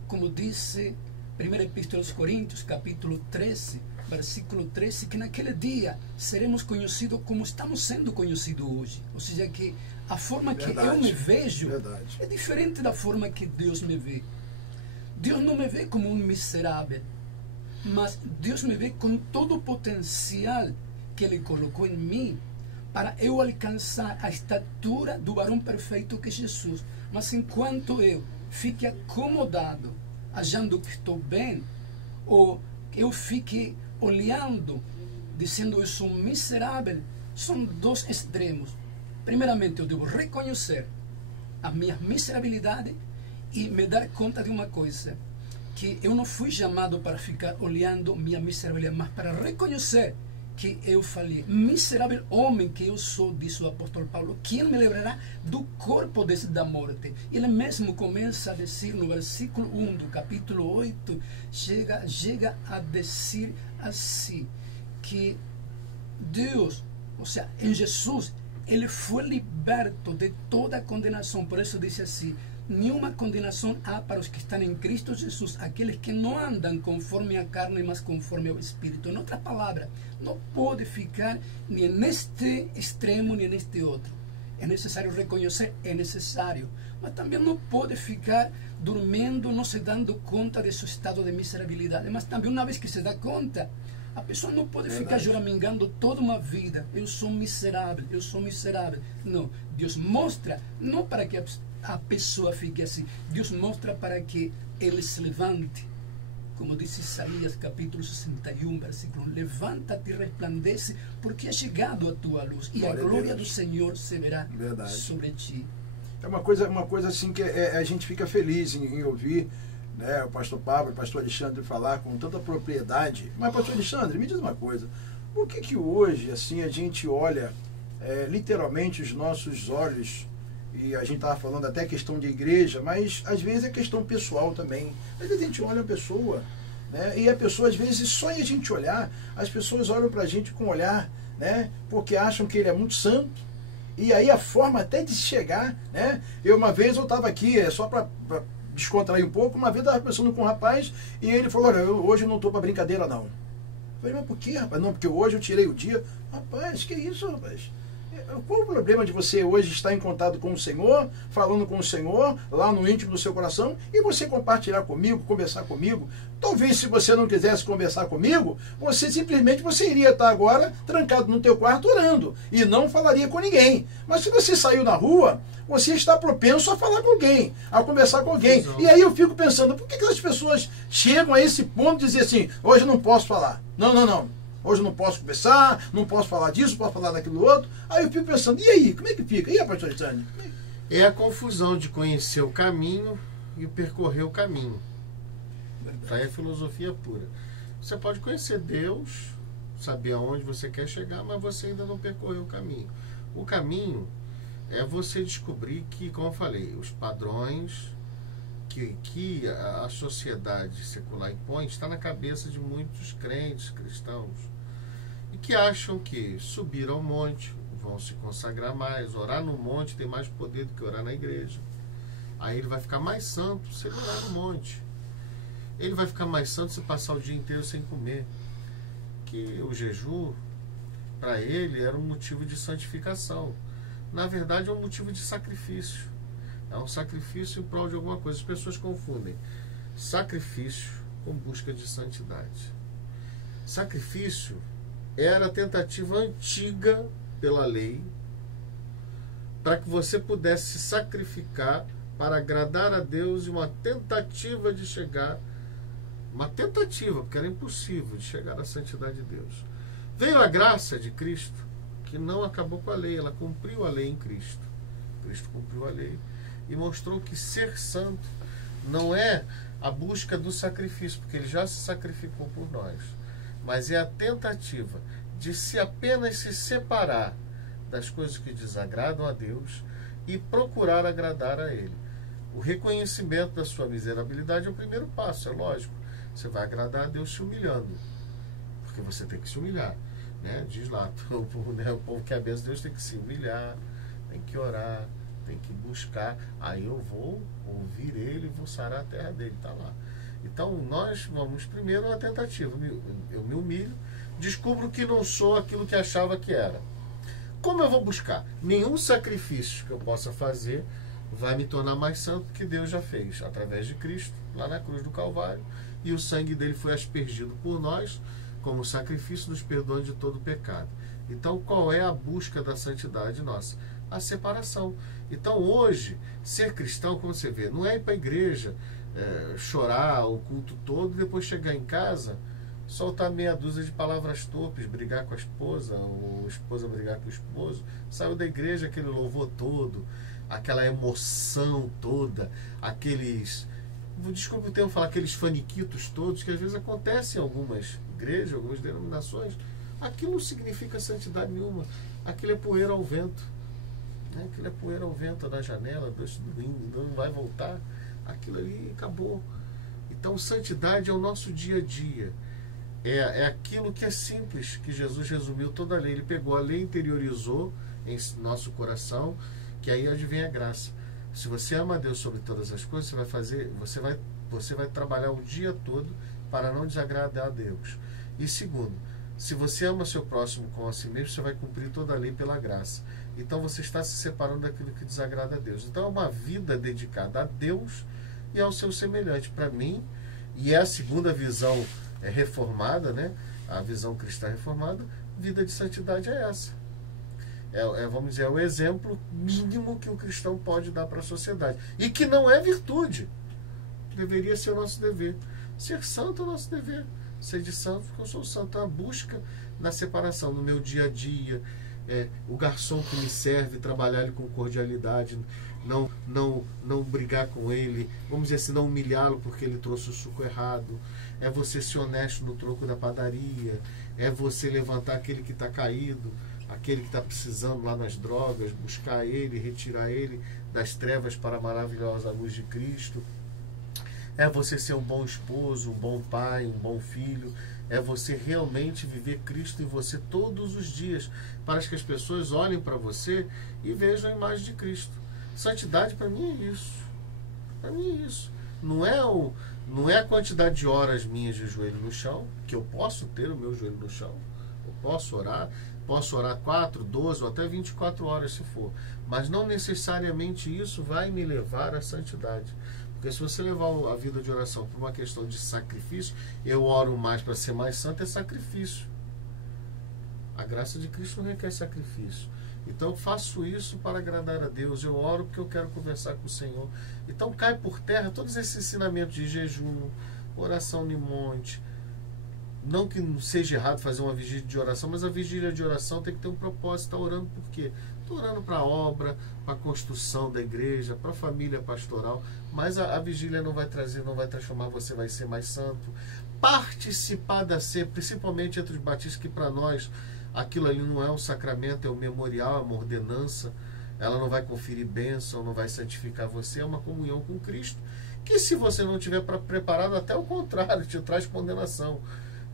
Como disse 1 Epístola aos Coríntios, capítulo 13, versículo 13, que naquele dia seremos conhecidos como estamos sendo conhecidos hoje. Ou seja, que a forma que eu me vejo é diferente da forma que Deus me vê. Deus não me vê como um miserável, mas Deus me vê com todo o potencial que Ele colocou em mim para eu alcançar a estatura do varão perfeito que é Jesus. Mas enquanto eu fique acomodado, achando que estou bem, ou eu fique olhando, dizendo eu sou miserável, são dois extremos. Primeiramente, eu devo reconhecer a minha miserabilidade e me dar conta de uma coisa, que eu não fui chamado para ficar olhando minha miserabilidade, mas para reconhecer que eu falei. Miserável homem que eu sou, diz o apóstolo Paulo, quem me livrará do corpo da morte? Ele mesmo começa a dizer no versículo 1 do capítulo 8, chega a dizer assim, que Deus, ou seja, em Jesus, ele foi liberto de toda a condenação. Por isso diz assim: nenhuma condenação há para os que estão em Cristo Jesus, aqueles que não andam conforme a carne, mas conforme ao Espírito. Em outra palavra, não pode ficar nem neste extremo, nem neste outro. É necessário reconhecer, é necessário. Mas também não pode ficar dormindo, não se dando conta de seu estado de miserabilidade. Mas também, uma vez que se dá conta, a pessoa não pode ficar choramingando toda uma vida. Eu sou miserável, eu sou miserável. Não, Deus mostra, não para que a pessoa fique assim. Deus mostra para que ele se levante. Como diz Isaías capítulo 61, versículo 1. Levanta-te e resplandece, porque é chegado a tua luz, e a glória do Senhor se verá sobre ti. É uma coisa assim que a gente fica feliz em ouvir, né, o pastor Pablo, o pastor Alexandre falar com tanta propriedade. Mas, pastor Alexandre, me diz uma coisa. Por que hoje assim a gente olha literalmente os nossos olhos, e a gente estava falando até questão de igreja, mas às vezes é questão pessoal também. Às vezes a gente olha a pessoa, né, e a pessoa, às vezes, só em a gente olhar, as pessoas olham para a gente com um olhar, né, porque acham que ele é muito santo. E aí a forma até de chegar, né? Uma vez eu estava aqui, só para descontrair um pouco, uma vez eu estava conversando com um rapaz e ele falou: olha, hoje eu não estou para brincadeira não. Eu falei: mas por quê, rapaz? Não, porque hoje eu tirei o dia. Rapaz, que isso, rapaz? Qual o problema de você hoje estar em contato com o Senhor, falando com o Senhor, lá no íntimo do seu coração, e você compartilhar comigo, conversar comigo? Talvez, se você não quisesse conversar comigo, você iria estar agora trancado no teu quarto orando, e não falaria com ninguém. Mas se você saiu na rua, você está propenso a falar com alguém, a conversar com alguém. Exato. E aí eu fico pensando, por que as pessoas chegam a esse ponto de dizer assim: hoje eu não posso falar? Não. Hoje eu não posso conversar, não posso falar disso, não posso falar daquilo outro. Aí eu fico pensando, e aí, como é que fica? E aí, pastor Alexandre? É a confusão de conhecer o caminho e percorrer o caminho. Isso aí é filosofia pura. Você pode conhecer Deus, saber aonde você quer chegar, mas você ainda não percorreu o caminho. O caminho é você descobrir que, como eu falei, os padrões que a sociedade secular impõe está na cabeça de muitos crentes cristãos, e que acham que subir ao monte vão se consagrar mais, orar no monte tem mais poder do que orar na igreja. Aí ele vai ficar mais santo se ele orar no monte. Ele vai ficar mais santo se passar o dia inteiro sem comer. Que o jejum, para ele, era um motivo de santificação. Na verdade, é um motivo de sacrifício. É um sacrifício em prol de alguma coisa. As pessoas confundem sacrifício com busca de santidade. Sacrifício era a tentativa antiga pela lei para que você pudesse se sacrificar para agradar a Deus, e uma tentativa de chegar, porque era impossível de chegar à santidade de Deus. Veio a graça de Cristo, que não acabou com a lei, ela cumpriu a lei em Cristo. Cristo cumpriu a lei e mostrou que ser santo não é a busca do sacrifício, porque ele já se sacrificou por nós, mas é a tentativa de apenas se separar das coisas que desagradam a Deus e procurar agradar a Ele. O reconhecimento da sua miserabilidade é o primeiro passo, é lógico. Você vai agradar a Deus se humilhando, porque você tem que se humilhar, né? Diz lá, o povo que abençoa Deus tem que se humilhar, tem que orar, tem que buscar. Aí eu vou ouvir Ele e vou sarar a terra dele, está lá. Então, nós vamos primeiro à tentativa. Eu me humilho, descubro que não sou aquilo que achava que era. Como eu vou buscar? Nenhum sacrifício que eu possa fazer vai me tornar mais santo, que Deus já fez através de Cristo, lá na cruz do Calvário, e o sangue dele foi aspergido por nós como sacrifício, nos perdoando de todo pecado. Então, qual é a busca da santidade nossa? A separação. Então, hoje, ser cristão, como você vê, não é ir para a igreja, chorar o culto todo, e depois chegar em casa, soltar meia dúzia de palavras torpes, brigar com a esposa, ou a esposa brigar com o esposo. Saiu da igreja aquele louvor todo, aquela emoção toda, aqueles, desculpa o termo falar, aqueles faniquitos todos, que às vezes acontecem em algumas igrejas, algumas denominações. Aquilo não significa santidade nenhuma. Aquilo é poeira ao vento. Né? Aquilo é poeira ao vento na janela, não vai voltar. Aquilo ali acabou. Então, santidade é o nosso dia a dia. É aquilo que é simples, que Jesus resumiu toda a lei. Ele pegou a lei, interiorizou em nosso coração, que aí advém a graça. Se você ama a Deus sobre todas as coisas, você vai trabalhar o dia todo para não desagradar a Deus. E segundo, se você ama seu próximo como a si mesmo, você vai cumprir toda a lei pela graça. Então você está se separando daquilo que desagrada a Deus. Então é uma vida dedicada a Deus e ao seu semelhante. Para mim, e é a segunda visão reformada, né? A visão cristã reformada, vida de santidade é essa. Vamos dizer, é o exemplo mínimo que um cristão pode dar para a sociedade. E que não é virtude. Deveria ser o nosso dever. Ser santo é o nosso dever. Ser de santo, porque eu sou santo. A busca na separação, no meu dia a dia. O garçom que me serve, trabalhar ele com cordialidade, não brigar com ele, vamos dizer assim, não humilhá-lo porque ele trouxe o suco errado. É você ser honesto no troco da padaria, é você levantar aquele que está caído, aquele que está precisando lá nas drogas, buscar ele, retirar ele das trevas para a maravilhosa luz de Cristo. É você ser um bom esposo, um bom pai, um bom filho. É você realmente viver Cristo em você todos os dias, para que as pessoas olhem para você e vejam a imagem de Cristo. Santidade para mim é isso. Para mim é isso. Não é a quantidade de horas minhas de joelho no chão, que eu posso ter o meu joelho no chão. Eu posso orar 4, 12 ou até 24 horas se for. Mas não necessariamente isso vai me levar à santidade. Porque se você levar a vida de oração por uma questão de sacrifício, eu oro mais para ser mais santo, é sacrifício. A graça de Cristo não requer sacrifício. Então eu faço isso para agradar a Deus. Eu oro porque eu quero conversar com o Senhor. Então cai por terra todos esses ensinamentos de jejum, oração de monte. Não que não seja errado fazer uma vigília de oração, mas a vigília de oração tem que ter um propósito. Está orando por quê? Estou orando para a obra, para a construção da igreja, para a família pastoral. Mas a vigília não vai transformar você, vai ser mais santo. Participar da ceia, principalmente entre os batistas, que para nós aquilo ali não é um sacramento, é um memorial, é uma ordenança. Ela não vai conferir bênção, não vai santificar você, é uma comunhão com Cristo, que se você não tiver preparado, até o contrário, te traz condenação.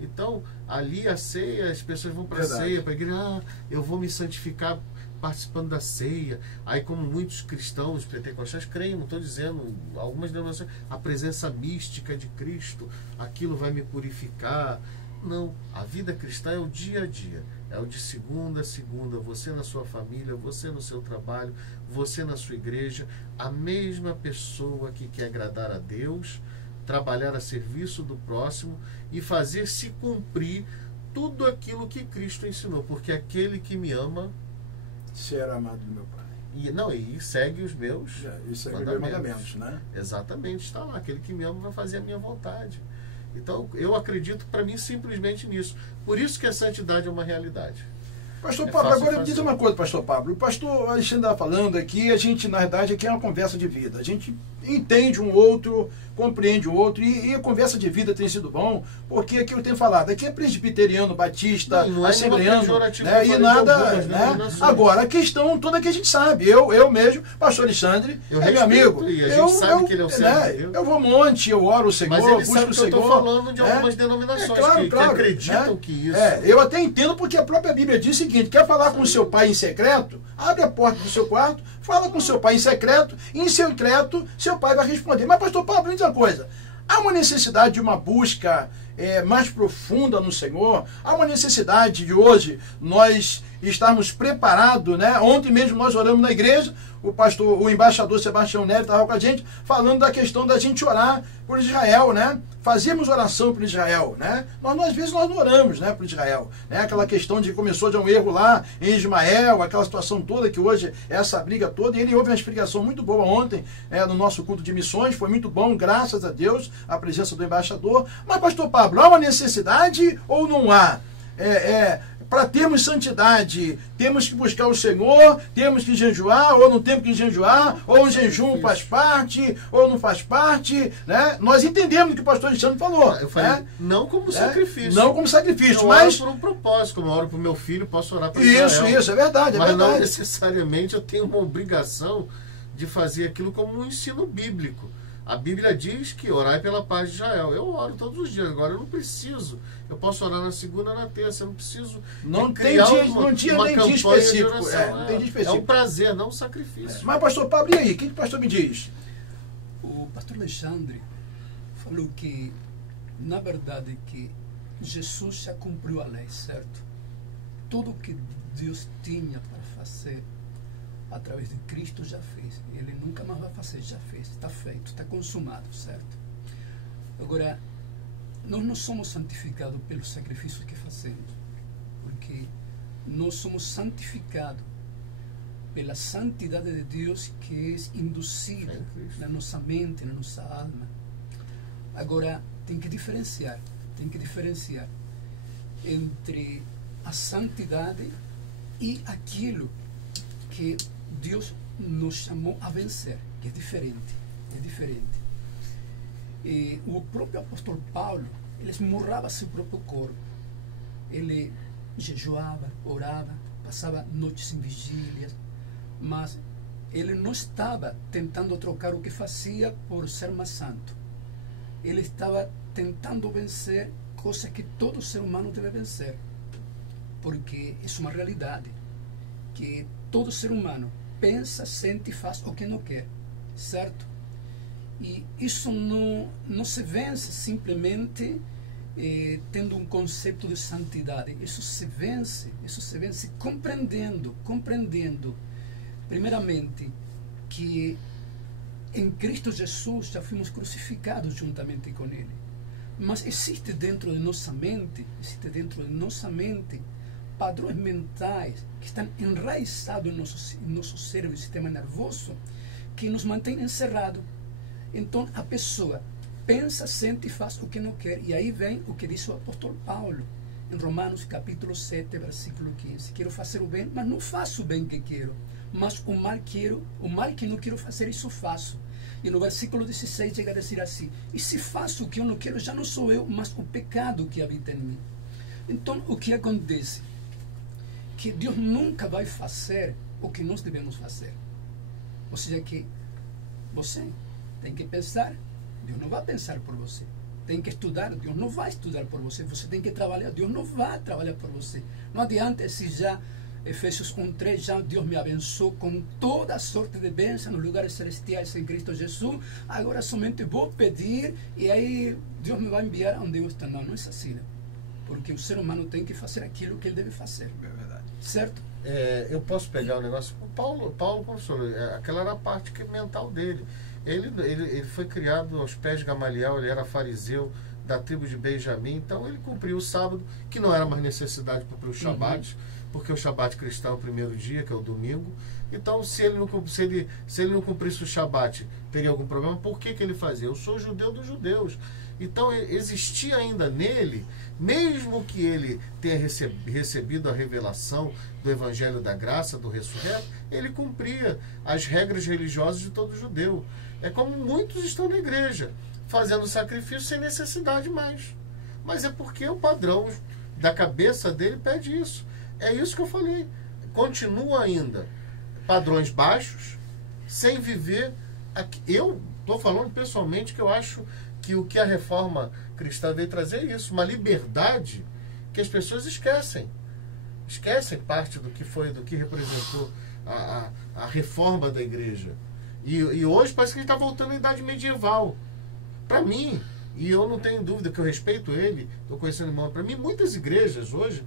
Então, ali a ceia, as pessoas vão para a ceia, para a igreja, eu vou me santificar participando da ceia. Aí, como muitos cristãos pentecostais creem, não estou dizendo, algumas denominações, a presença mística de Cristo, aquilo vai me purificar. Não, a vida cristã é o dia a dia, é o de segunda a segunda, você na sua família, você no seu trabalho, você na sua igreja, a mesma pessoa que quer agradar a Deus, trabalhar a serviço do próximo e fazer se cumprir tudo aquilo que Cristo ensinou, porque aquele que me ama será amado do meu Pai. E segue os meus mandamentos, né? Exatamente, está lá. Aquele que me ama vai fazer a minha vontade. Então, eu acredito, para mim, simplesmente nisso. Por isso que a santidade é uma realidade. Pastor Pablo, agora diz uma coisa, pastor Pablo. O pastor Alexandre está falando aqui, a gente, na verdade, aqui é uma conversa de vida. A gente entende um outro, compreende o outro, e a conversa de vida tem sido bom, porque aqui eu tenho falado, aqui é presbiteriano, batista, assembleano, né, e nada, algumas, né? Agora, a questão toda que a gente sabe, eu mesmo, pastor Alexandre, é meu amigo, eu vou monte, eu oro o Senhor, busco o Senhor. Eu estou falando de algumas denominações que acreditam que isso... eu até entendo, porque a própria Bíblia diz o seguinte, quer falar com o seu pai em secreto? Abre a porta do seu quarto, fala com o seu pai em secreto, e em secreto seu pai vai responder. Mas, pastor Pablo, me diz uma coisa. há uma necessidade de uma busca mais profunda no Senhor. Há uma necessidade de hoje nós estarmos preparados, né? Ontem mesmo nós oramos na igreja, o embaixador Sebastião Neves estava com a gente, falando da questão da gente orar por Israel, né? Fazíamos oração por Israel, né? Às vezes nós não oramos, né, por Israel, né? Aquela questão de começou de um erro lá em Ismael, aquela situação toda que hoje é essa briga toda, e ele houve uma explicação muito boa ontem no nosso culto de missões, foi muito bom, graças a Deus, a presença do embaixador. Mas, pastor Pablo, há uma necessidade ou não há? Para termos santidade, temos que buscar o Senhor, temos que jejuar, ou não temos que jejuar, ou o jejum faz parte, ou não faz parte, né? Nós entendemos o que o pastor Alexandre falou. Eu falei, né? Não como sacrifício. Não como sacrifício, eu mas... oro por um propósito, como eu oro para o meu filho, posso orar para Israel. Isso, é verdade, mas verdade. Não necessariamente eu tenho uma obrigação de fazer aquilo como um ensino bíblico. A Bíblia diz que orai pela paz de Israel. Eu oro todos os dias, agora eu não preciso. Eu posso orar na segunda, na terça, eu não preciso. Não tinha nem dia específico. Não tem dia específico. É um prazer, não um sacrifício. Mas, pastor Pablo, e aí? O que o pastor me diz? O pastor Alexandre falou que, na verdade, que Jesus já cumpriu a lei, certo? Tudo que Deus tinha para fazer através de Cristo já fez. Ele nunca mais vai fazer, já fez. Está feito, está consumado, certo? Agora, nós não somos santificados pelos sacrifícios que fazemos, porque nós somos santificados pela santidade de Deus que é induzida na nossa mente, na nossa alma. Agora, tem que diferenciar entre a santidade e aquilo que Deus nos chamou a vencer, que é diferente. E o próprio apóstolo Paulo, ele esmurrava seu próprio corpo. Ele jejuava, orava, passava noites em vigílias, mas ele não estava tentando trocar o que fazia por ser mais santo. Ele estava tentando vencer coisas que todo ser humano deve vencer, porque é uma realidade que todo ser humano pensa, sente e faz o que não quer, certo? E isso não se vence simplesmente tendo um conceito de santidade. Isso se vence compreendendo, primeiramente, que em Cristo Jesus já fomos crucificados juntamente com Ele. Mas existe dentro de nossa mente, padrões mentais que estão enraizados em nosso cérebro, sistema nervoso, que nos mantêm encerrados. Então a pessoa pensa, sente e faz o que não quer. E aí vem o que diz o apóstolo Paulo em Romanos capítulo 7, versículo 15. Quero fazer o bem, mas não faço o bem que quero, mas o mal que não quero fazer, isso faço. E no versículo 16 chega a dizer assim: e se faço o que eu não quero, já não sou eu, mas o pecado que habita em mim. Então o que acontece? Que Deus nunca vai fazer o que nós devemos fazer. Ou seja, que você tem que pensar, Deus não vai pensar por você. Tem que estudar, Deus não vai estudar por você. Você tem que trabalhar, Deus não vai trabalhar por você. Não adianta se já, Efésios 1:3, já Deus me abençoou com toda a sorte de bênçãos nos lugares celestiais em Cristo Jesus. Agora somente vou pedir e aí Deus me vai enviar onde eu estou. Não é assim, né? Porque o ser humano tem que fazer aquilo que ele deve fazer. É verdade. Certo? Eu posso pegar o negócio. Paulo, professor, aquela era a parte mental dele. Ele foi criado aos pés de Gamaliel, ele era fariseu da tribo de Benjamim, então ele cumpriu o sábado, que não era mais necessidade para o Shabat, porque o Shabat cristão é o primeiro dia, que é o domingo. Então, se ele não cumprisse o Shabat, teria algum problema? Por que ele fazia? Eu sou judeu dos judeus. Então, existia ainda nele, mesmo que ele tenha recebido a revelação do Evangelho da Graça, do ressurreto, ele cumpria as regras religiosas de todo judeu. É como muitos estão na igreja, fazendo sacrifício sem necessidade mais. Mas é porque o padrão da cabeça dele pede isso. É isso que eu falei. Continua ainda padrões baixos, sem viver. Eu estou falando pessoalmente que eu acho que o que a reforma cristã veio trazer é isso, uma liberdade que as pessoas esquecem parte do que representou a reforma da igreja. E hoje parece que a gente está voltando à idade medieval. Para mim, E eu não tenho dúvida que eu respeito ele, estou conhecendo o irmão. Para mim, muitas igrejas hoje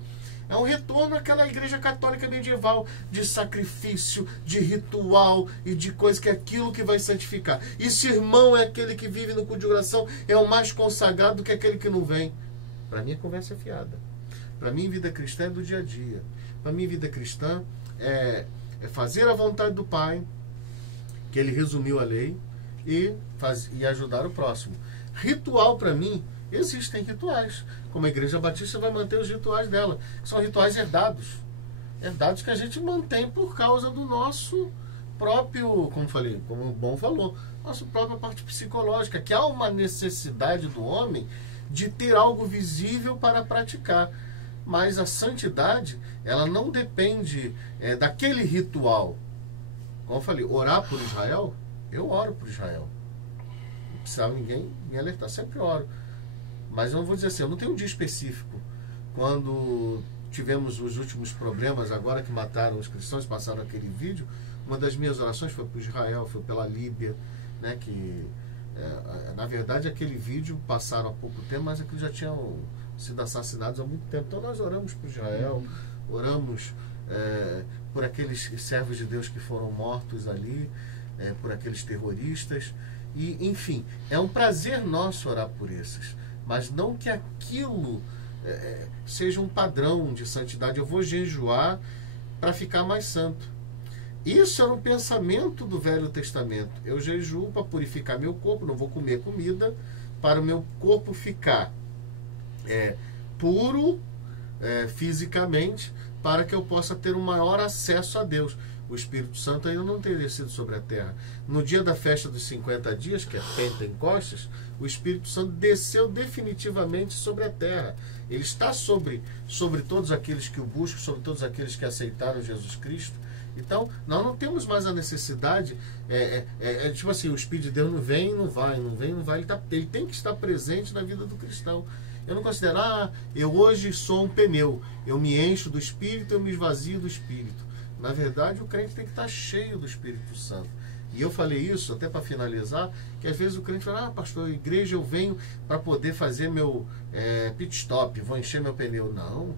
é um retorno àquela igreja católica medieval, de sacrifício, de ritual e de coisa que é aquilo que vai santificar. E se o irmão é aquele que vive no culto de oração, é o mais consagrado do que aquele que não vem. Para mim, a conversa é fiada. Para mim, vida cristã é do dia a dia. Para mim, vida cristã é fazer a vontade do Pai, que ele resumiu a lei, e ajudar o próximo. Ritual, para mim, existem rituais. Como a Igreja Batista vai manter os rituais dela. São rituais herdados. Herdados que a gente mantém por causa do nosso próprio, como falei, como o Bom falou, nossa própria parte psicológica, que há uma necessidade do homem de ter algo visível para praticar. Mas a santidade, ela não depende daquele ritual. Como eu falei, orar por Israel, eu oro por Israel. Não precisava ninguém me alertar, sempre oro. Mas eu não vou dizer assim, eu não tenho um dia específico. Quando tivemos os últimos problemas, agora que mataram os cristãos, passaram aquele vídeo, uma das minhas orações foi por Israel, foi pela Líbia, né, que na verdade aquele vídeo passaram há pouco tempo, mas aqueles já tinham sido assassinados há muito tempo. Então nós oramos por Israel, oramos por aqueles servos de Deus que foram mortos ali, por aqueles terroristas, e enfim, é um prazer nosso orar por esses, mas não que aquilo seja um padrão de santidade. Eu vou jejuar para ficar mais santo. Isso era um pensamento do Velho Testamento. Eu jejuo para purificar meu corpo, não vou comer comida, para o meu corpo ficar puro fisicamente, para que eu possa ter um maior acesso a Deus. O Espírito Santo ainda não tem descido sobre a terra. No dia da festa dos 50 dias, que é Pentecostes, o Espírito Santo desceu definitivamente sobre a terra. Ele está sobre todos aqueles que o buscam, sobre todos aqueles que aceitaram Jesus Cristo. Então, nós não temos mais a necessidade, tipo assim, o Espírito de Deus não vem, não vai, não vem, não vai. Ele tem que estar presente na vida do cristão. Eu não considero, eu hoje sou um pneu, eu me encho do Espírito, eu me esvazio do Espírito. Na verdade, o crente tem que estar cheio do Espírito Santo. E eu falei isso, até para finalizar, que às vezes o crente fala, pastor, igreja eu venho para poder fazer meu pit stop, vou encher meu pneu. Não.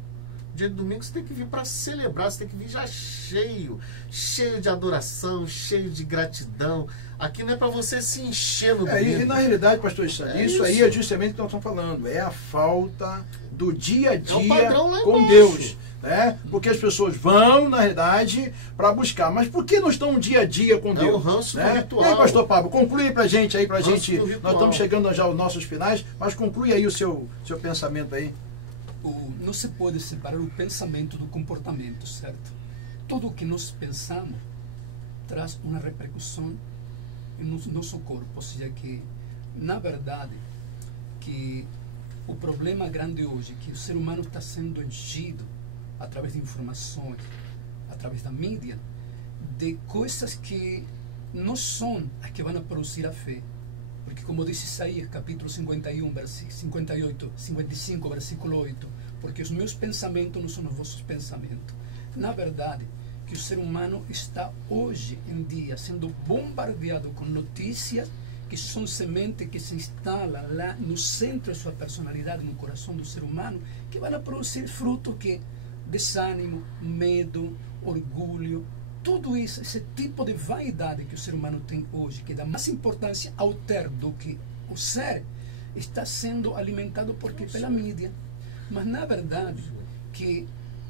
Dia de domingo você tem que vir para celebrar, você tem que vir já cheio de adoração, cheio de gratidão. Aqui não é para você se encher no domingo. E na realidade, pastor, isso aí é justamente o que nós estamos falando. É a falta do dia a dia com Deus. Né? Porque as pessoas vão, na realidade, para buscar. Mas por que não estão um dia a dia com Deus? É o ranço do ritual. E aí, pastor Pablo, conclui pra gente aí, nós estamos chegando já aos nossos finais, mas conclui aí o seu pensamento aí. Não se pode separar o pensamento do comportamento, certo? Tudo o que nós pensamos traz uma repercussão no nosso corpo, ou seja, que, na verdade, que o problema grande hoje é que o ser humano está sendo enchido através de informações, através da mídia, de coisas que não são as que vão produzir a fé. Porque, como diz Isaías, capítulo 51, versículo 55, versículo 8, porque os meus pensamentos não são os vossos pensamentos. Na verdade, que o ser humano está hoje em dia sendo bombardeado com notícias que são sementes que se instalam lá no centro da sua personalidade, no coração do ser humano, que vão produzir fruto que desânimo, medo, orgulho, tudo isso, esse tipo de vaidade que o ser humano tem hoje, que dá mais importância ao ter do que o ser, está sendo alimentado pela mídia. Mas na verdade que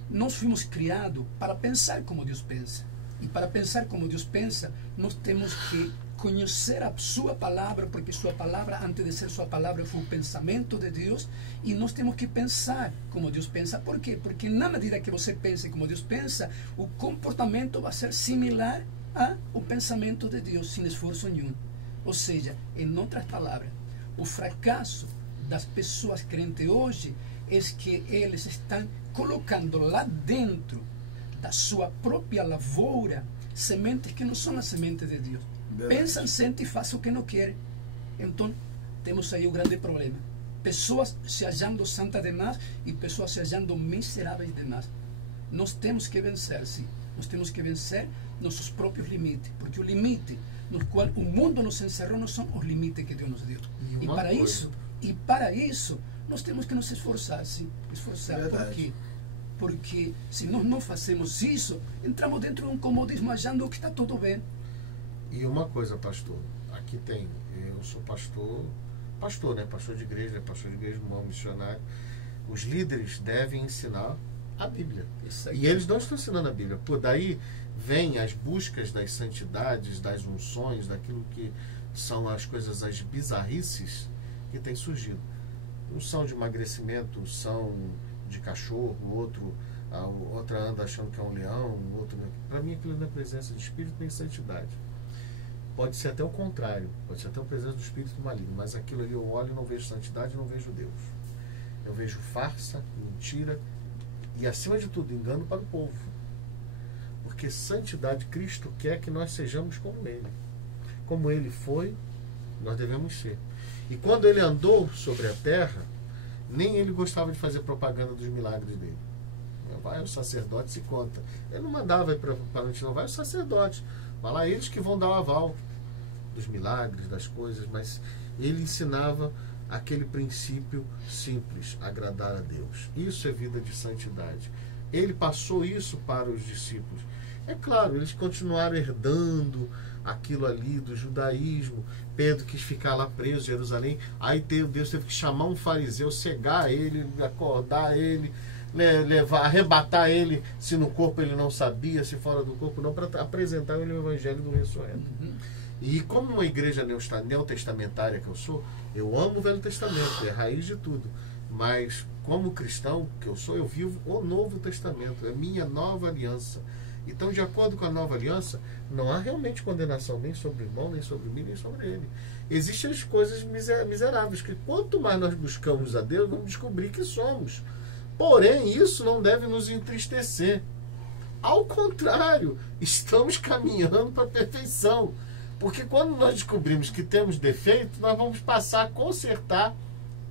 nós fomos criados para pensar como Deus pensa. E para pensar como Deus pensa, nós temos que conhecer a sua palavra, porque sua palavra, antes de ser sua palavra, foi o pensamento de Deus, e nós temos que pensar como Deus pensa. Por quê? Porque na medida que você pense como Deus pensa, o comportamento vai ser similar ao pensamento de Deus, sem esforço nenhum. Ou seja, em outras palavras, o fracasso das pessoas crentes hoje é que eles estão colocando lá dentro da sua própria lavoura sementes que não são as sementes de Deus. Pensam, sentem e fazem o que não querem. Então, temos aí um grande problema. Pessoas se achando santas demais e pessoas se achando miseráveis demais. Nós temos que vencer, sim. Nós temos que vencer nossos próprios limites. Porque o limite no qual o mundo nos encerrou não são os limites que Deus nos deu. E para isso, E para isso, nós temos que nos esforçar, sim. Esforçar. Verdade. Por quê? Porque se nós não fazemos isso, entramos dentro de um comodismo achando que está tudo bem. E uma coisa, pastor, aqui tem, eu sou pastor, né? Pastor de igreja irmão missionário. Os líderes devem ensinar a Bíblia. E eles não estão ensinando a Bíblia. Por daí vem as buscas das santidades, das unções, daquilo que são as coisas, as bizarrices que têm surgido. Unção de emagrecimento, unção de cachorro, outra anda achando que é um leão, outro... Para mim aquilo não é presença de Espírito nem santidade. Pode ser até o contrário, pode ser até a presença do Espírito maligno, mas aquilo ali eu olho e não vejo santidade, não vejo Deus. Eu vejo farsa, mentira e, acima de tudo, engano para o povo. Porque santidade, Cristo quer que nós sejamos como Ele. Como Ele foi, nós devemos ser. E quando Ele andou sobre a terra, nem Ele gostava de fazer propaganda dos milagres dele. Vai o sacerdote se conta. Ele não mandava para a multidão, vai o sacerdote. Vai lá eles que vão dar o aval dos milagres, das coisas, mas Ele ensinava aquele princípio simples, agradar a Deus. Isso é vida de santidade. Ele passou isso para os discípulos. É claro, eles continuaram herdando aquilo ali do judaísmo. Pedro quis ficar lá preso em Jerusalém. Aí Deus teve que chamar um fariseu, cegar ele, acordar ele, levar, arrebatar ele, se no corpo ele não sabia, se fora do corpo não, para apresentar ele o evangelho do ressurreto. E como uma igreja neotestamentária que eu sou, eu amo o Velho Testamento, é a raiz de tudo. Mas como cristão que eu sou, eu vivo o Novo Testamento, é a minha nova aliança. Então, de acordo com a nova aliança, não há realmente condenação nem sobre o irmão, nem sobre mim, nem sobre ele. Existem as coisas miseráveis, que quanto mais nós buscamos a Deus, vamos descobrir que somos. Porém, isso não deve nos entristecer. Ao contrário, estamos caminhando para a perfeição. Porque quando nós descobrimos que temos defeito, nós vamos passar a consertar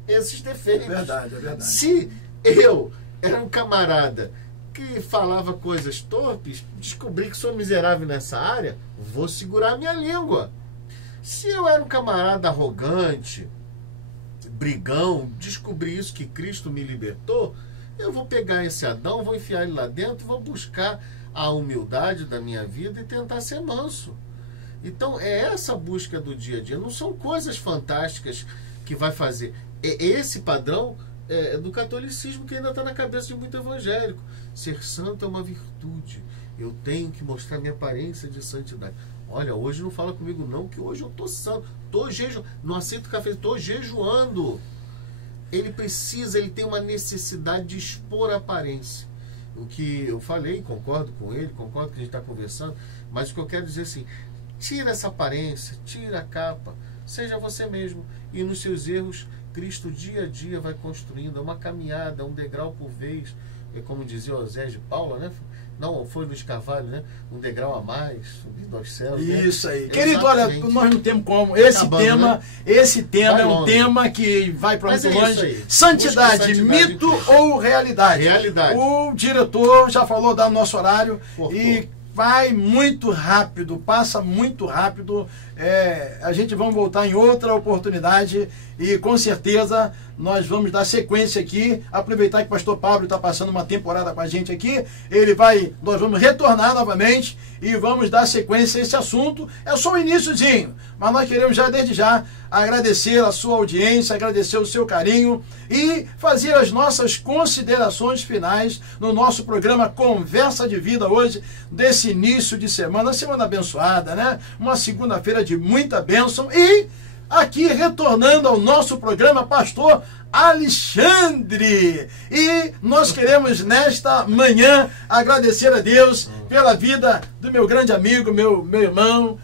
esses defeitos. É verdade, é verdade. Se eu era um camarada que falava coisas torpes, descobri que sou miserável nessa área, vou segurar a minha língua. Se eu era um camarada arrogante, brigão, descobri isso, que Cristo me libertou, eu vou pegar esse Adão, vou enfiar ele lá dentro, vou buscar a humildade da minha vida e tentar ser manso. Então é essa busca do dia a dia, não são coisas fantásticas que vai fazer. É esse padrão do catolicismo que ainda está na cabeça de muito evangélico. Ser santo é uma virtude. Eu tenho que mostrar minha aparência de santidade. Olha, hoje não fala comigo não, que hoje eu estou santo. Não aceito café, estou jejuando. Ele tem uma necessidade de expor a aparência. O que eu falei, concordo com ele, concordo que a gente está conversando, mas o que eu quero dizer assim, tira essa aparência, tira a capa, seja você mesmo. E nos seus erros, Cristo dia a dia vai construindo, é uma caminhada, um degrau por vez. É como dizia o Zé de Paula, né? Não, foi Luiz Carvalho, né? Um degrau a mais, subindo aos céus. Isso né? aí. Querido, olha, nós não temos como. Esse tema é um tema que vai para muito longe. Santidade, mito ou realidade? Realidade. O diretor já falou do nosso horário. E vai muito rápido, passa muito rápido. A gente vai voltar em outra oportunidade e com certeza nós vamos dar sequência aqui, aproveitar que o pastor Pablo está passando uma temporada com a gente aqui, nós vamos retornar novamente e vamos dar sequência a esse assunto. É só o iniciozinho, mas nós queremos já desde já agradecer a sua audiência, agradecer o seu carinho e fazer as nossas considerações finais no nosso programa Conversa de Vida hoje, desse início de semana abençoada, né? Uma segunda-feira de muita bênção e aqui retornando ao nosso programa, pastor Alexandre. E nós queremos nesta manhã agradecer a Deus pela vida do meu grande amigo, meu irmão,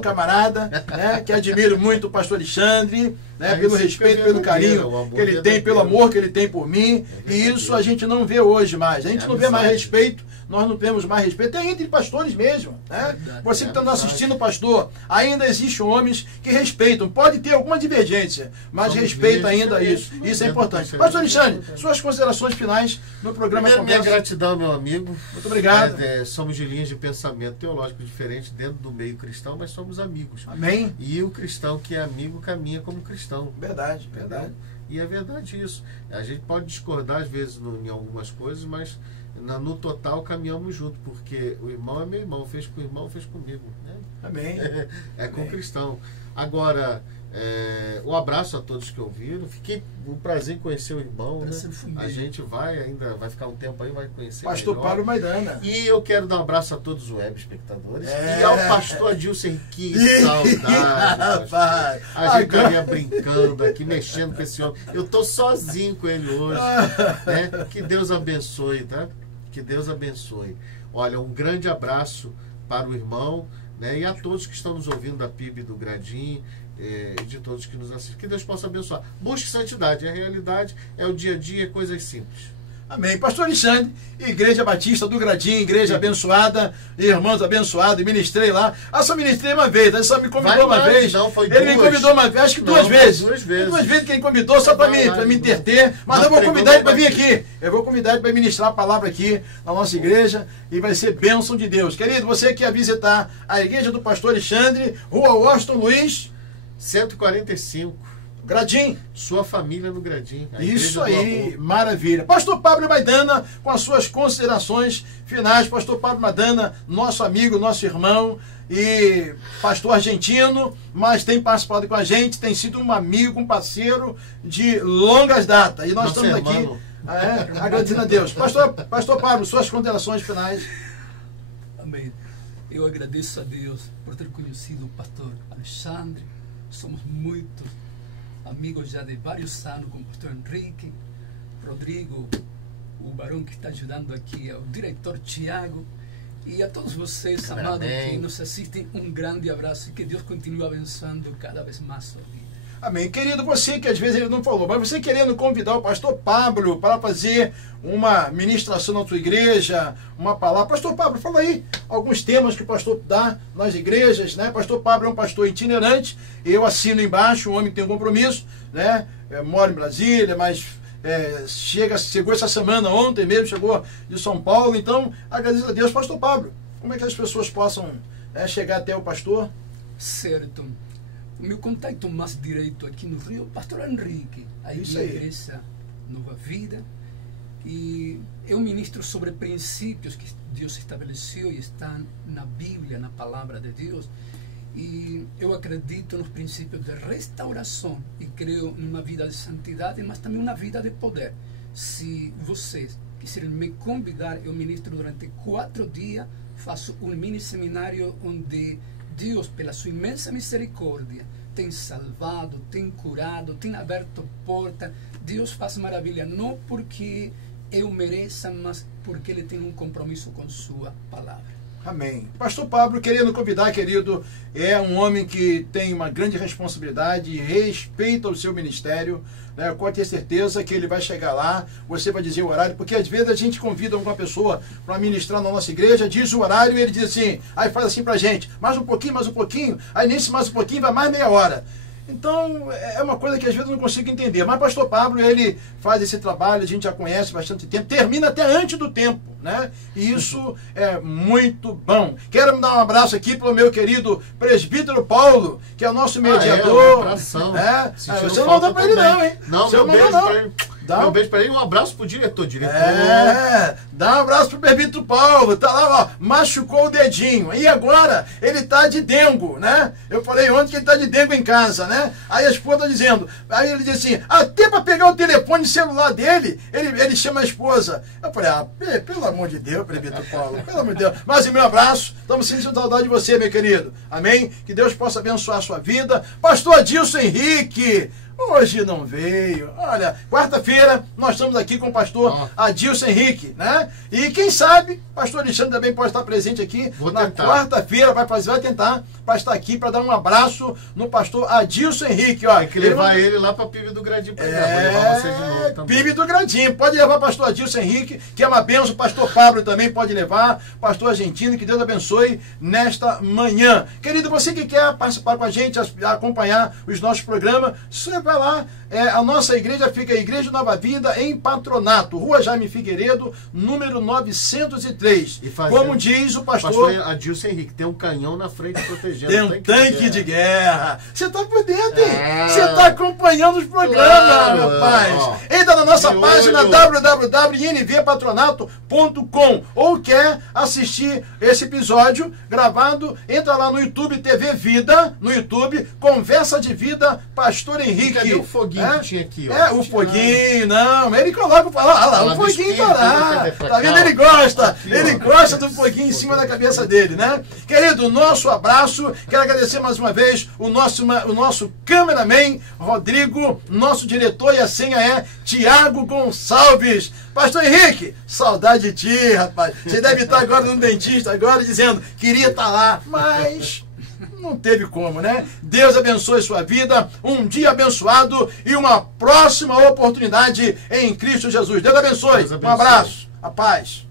camarada, né, que admiro muito o pastor Alexandre, né, pelo respeito, pelo carinho que ele tem, pelo amor que ele tem por mim. E isso a gente não vê hoje mais. A gente não vê mais respeito, nós não temos mais respeito, é entre pastores mesmo, né? Você que está nos assistindo, pastor, ainda existem homens que respeitam, pode ter alguma divergência, mas respeita ainda isso. Isso é importante. Pastor Alexandre, suas considerações finais no programa. Primeiro, minha gratidão, meu amigo. Muito obrigado. Somos de linhas de pensamento teológico diferentes dentro do meio cristão, mas somos amigos. Amém. E o cristão que é amigo caminha como cristão. Verdade, verdade. E é verdade isso. A gente pode discordar às vezes em algumas coisas, mas no total caminhamos junto, porque o irmão é meu irmão, fez com o irmão, fez comigo. Né? Amém. É com o cristão. Agora, um abraço a todos que ouviram. Fiquei um prazer em conhecer o irmão. Né? A gente vai ficar um tempo aí, vai conhecer Pastor melhor. Paulo Maidana. E eu quero dar um abraço a todos os web espectadores. E ao pastor Adilson, que saudade. A gente vinha brincando aqui, mexendo com esse homem. Eu tô sozinho com ele hoje. Né? Que Deus abençoe, tá? Que Deus abençoe. Olha, um grande abraço para o irmão, né? E a todos que estão nos ouvindo da PIB do Gradim, de todos que nos assistem. Que Deus possa abençoar. Busque santidade. A realidade é o dia a dia, coisas simples. Amém. Pastor Alexandre, Igreja Batista do Gradim, igreja abençoada, irmãos abençoados, ministrei lá. Só ministrei uma vez, ele só me convidou uma vez. Não, foi ele me convidou uma vez, acho que duas vezes. Duas vezes. Duas vezes que ele convidou, só para me interter. Mas eu vou convidar ele para vir aqui. Eu vou convidar ele para ministrar a palavra aqui na nossa igreja e vai ser bênção de Deus. Querido, você que quer visitar a igreja do Pastor Alexandre, Rua Washington Luiz, 145. Gradim. Sua família no Gradim. Isso aí, maravilha. Pastor Pablo Maidana, com as suas considerações finais. Pastor Pablo Maidana, nosso amigo, nosso irmão e pastor argentino, mas tem participado com a gente, tem sido um amigo, um parceiro de longas datas. E nós estamos aqui agradecendo a Deus. Pastor Pablo, suas considerações finais. Amém. Eu agradeço a Deus por ter conhecido o pastor Alexandre. Somos muitos amigos já de vários anos com o pastor Henrique, Rodrigo, o barão que está ajudando aqui, o diretor Tiago, e a todos vocês, amados, que nos assistem, um grande abraço e que Deus continue abençoando cada vez mais a sua vida. Amém. Querido, você que às vezes ele não falou, mas você querendo convidar o pastor Pablo para fazer uma ministração na sua igreja, uma palavra. Pastor Pablo, fala aí alguns temas que o pastor dá nas igrejas, né? Pastor Pablo é um pastor itinerante, eu assino embaixo, o homem tem um compromisso, né? Moro em Brasília, mas chegou essa semana, ontem mesmo, chegou de São Paulo, então agradeço a Deus. Pastor Pablo, como é que as pessoas possam chegar até o pastor? Certo. O meu contato mais direto aqui no Rio, pastor Henrique, aí na igreja Nova Vida, e eu ministro sobre princípios que Deus estabeleceu e estão na Bíblia, na palavra de Deus, e eu acredito nos princípios de restauração e creio numa vida de santidade, mas também uma vida de poder. Se vocês quiserem me convidar, eu ministro durante 4 dias, faço um mini seminário onde Deus, pela sua imensa misericórdia, tem salvado, tem curado, tem aberto porta. Deus faz maravilha, não porque eu mereça, mas porque Ele tem um compromisso com sua palavra. Amém. Pastor Pablo, querendo convidar, querido, é um homem que tem uma grande responsabilidade, respeita o seu ministério, né? Pode ter certeza que ele vai chegar lá, você vai dizer o horário, porque às vezes a gente convida alguma pessoa para ministrar na nossa igreja, diz o horário e ele diz assim, aí faz assim pra gente, mais um pouquinho, aí nesse mais um pouquinho vai mais meia hora. Então, é uma coisa que às vezes eu não consigo entender. Mas pastor Pablo, ele faz esse trabalho, a gente já conhece bastante tempo, termina até antes do tempo, né? E isso é muito bom. Quero dar um abraço aqui para o meu querido presbítero Paulo, que é o nosso mediador. Um abração. Você não mandou para ele não, hein? Não, meu beijo para ele. Um beijo para ele, um abraço pro diretor. Dá um abraço pro presbítero Paulo, tá lá, ó, machucou o dedinho. E agora ele tá de dengo, né? Eu falei ontem que ele tá de dengo em casa, né? Aí a esposa tá dizendo, aí ele diz assim, até para pegar o telefone celular dele, ele chama a esposa. Eu falei, pelo amor de Deus, presbítero Paulo, pelo amor de Deus. Mas meu abraço, estamos sentindo saudade de você, meu querido. Amém? Que Deus possa abençoar a sua vida. Pastor Adilson Henrique, hoje não veio. Olha, quarta-feira nós estamos aqui com o pastor Adilson Henrique, né? E quem sabe, pastor Alexandre também pode estar presente aqui. Na quarta-feira vai tentar para estar aqui para dar um abraço no pastor Adilson Henrique, ó. Tem que levar ele lá para a PIB do Gradim para levar você de novo. também. PIB do Gradinho. Pode levar pastor Adilson Henrique, que é uma benção. Pastor Pablo também pode levar. Pastor Argentino, que Deus abençoe nesta manhã. Querido, você que quer participar com a gente, acompanhar os nossos programas, você vai lá. A nossa igreja fica a Igreja Nova Vida em Patronato, Rua Jaime Figueiredo, número 903. Como diz o pastor Adilson Henrique, tem um canhão na frente protegendo. Tem um tanque de guerra. Você está por dentro, hein? Você está acompanhando os programas, rapaz. Entra na nossa página www.invpatronato.com ou quer assistir esse episódio gravado, entra lá no YouTube, TV Vida, no YouTube, Conversa de Vida, Pastor Henrique. Cadê o foguinho que tinha aqui? Ó? O foguinho, não. Ele coloca, olha lá, o foguinho tá lá. Tá vendo? Ele gosta. Aqui, ele gosta do foguinho em cima da cabeça dele, né? Querido, nosso abraço. Quero agradecer mais uma vez o nosso cameraman, Rodrigo, nosso diretor, e a senha é Tiago Gonçalves. Pastor Henrique, saudade de ti, rapaz. Você deve estar agora no dentista, agora dizendo, queria estar lá, mas não teve como, né? Deus abençoe sua vida, um dia abençoado e uma próxima oportunidade em Cristo Jesus. Deus abençoe. Um abraço, a paz.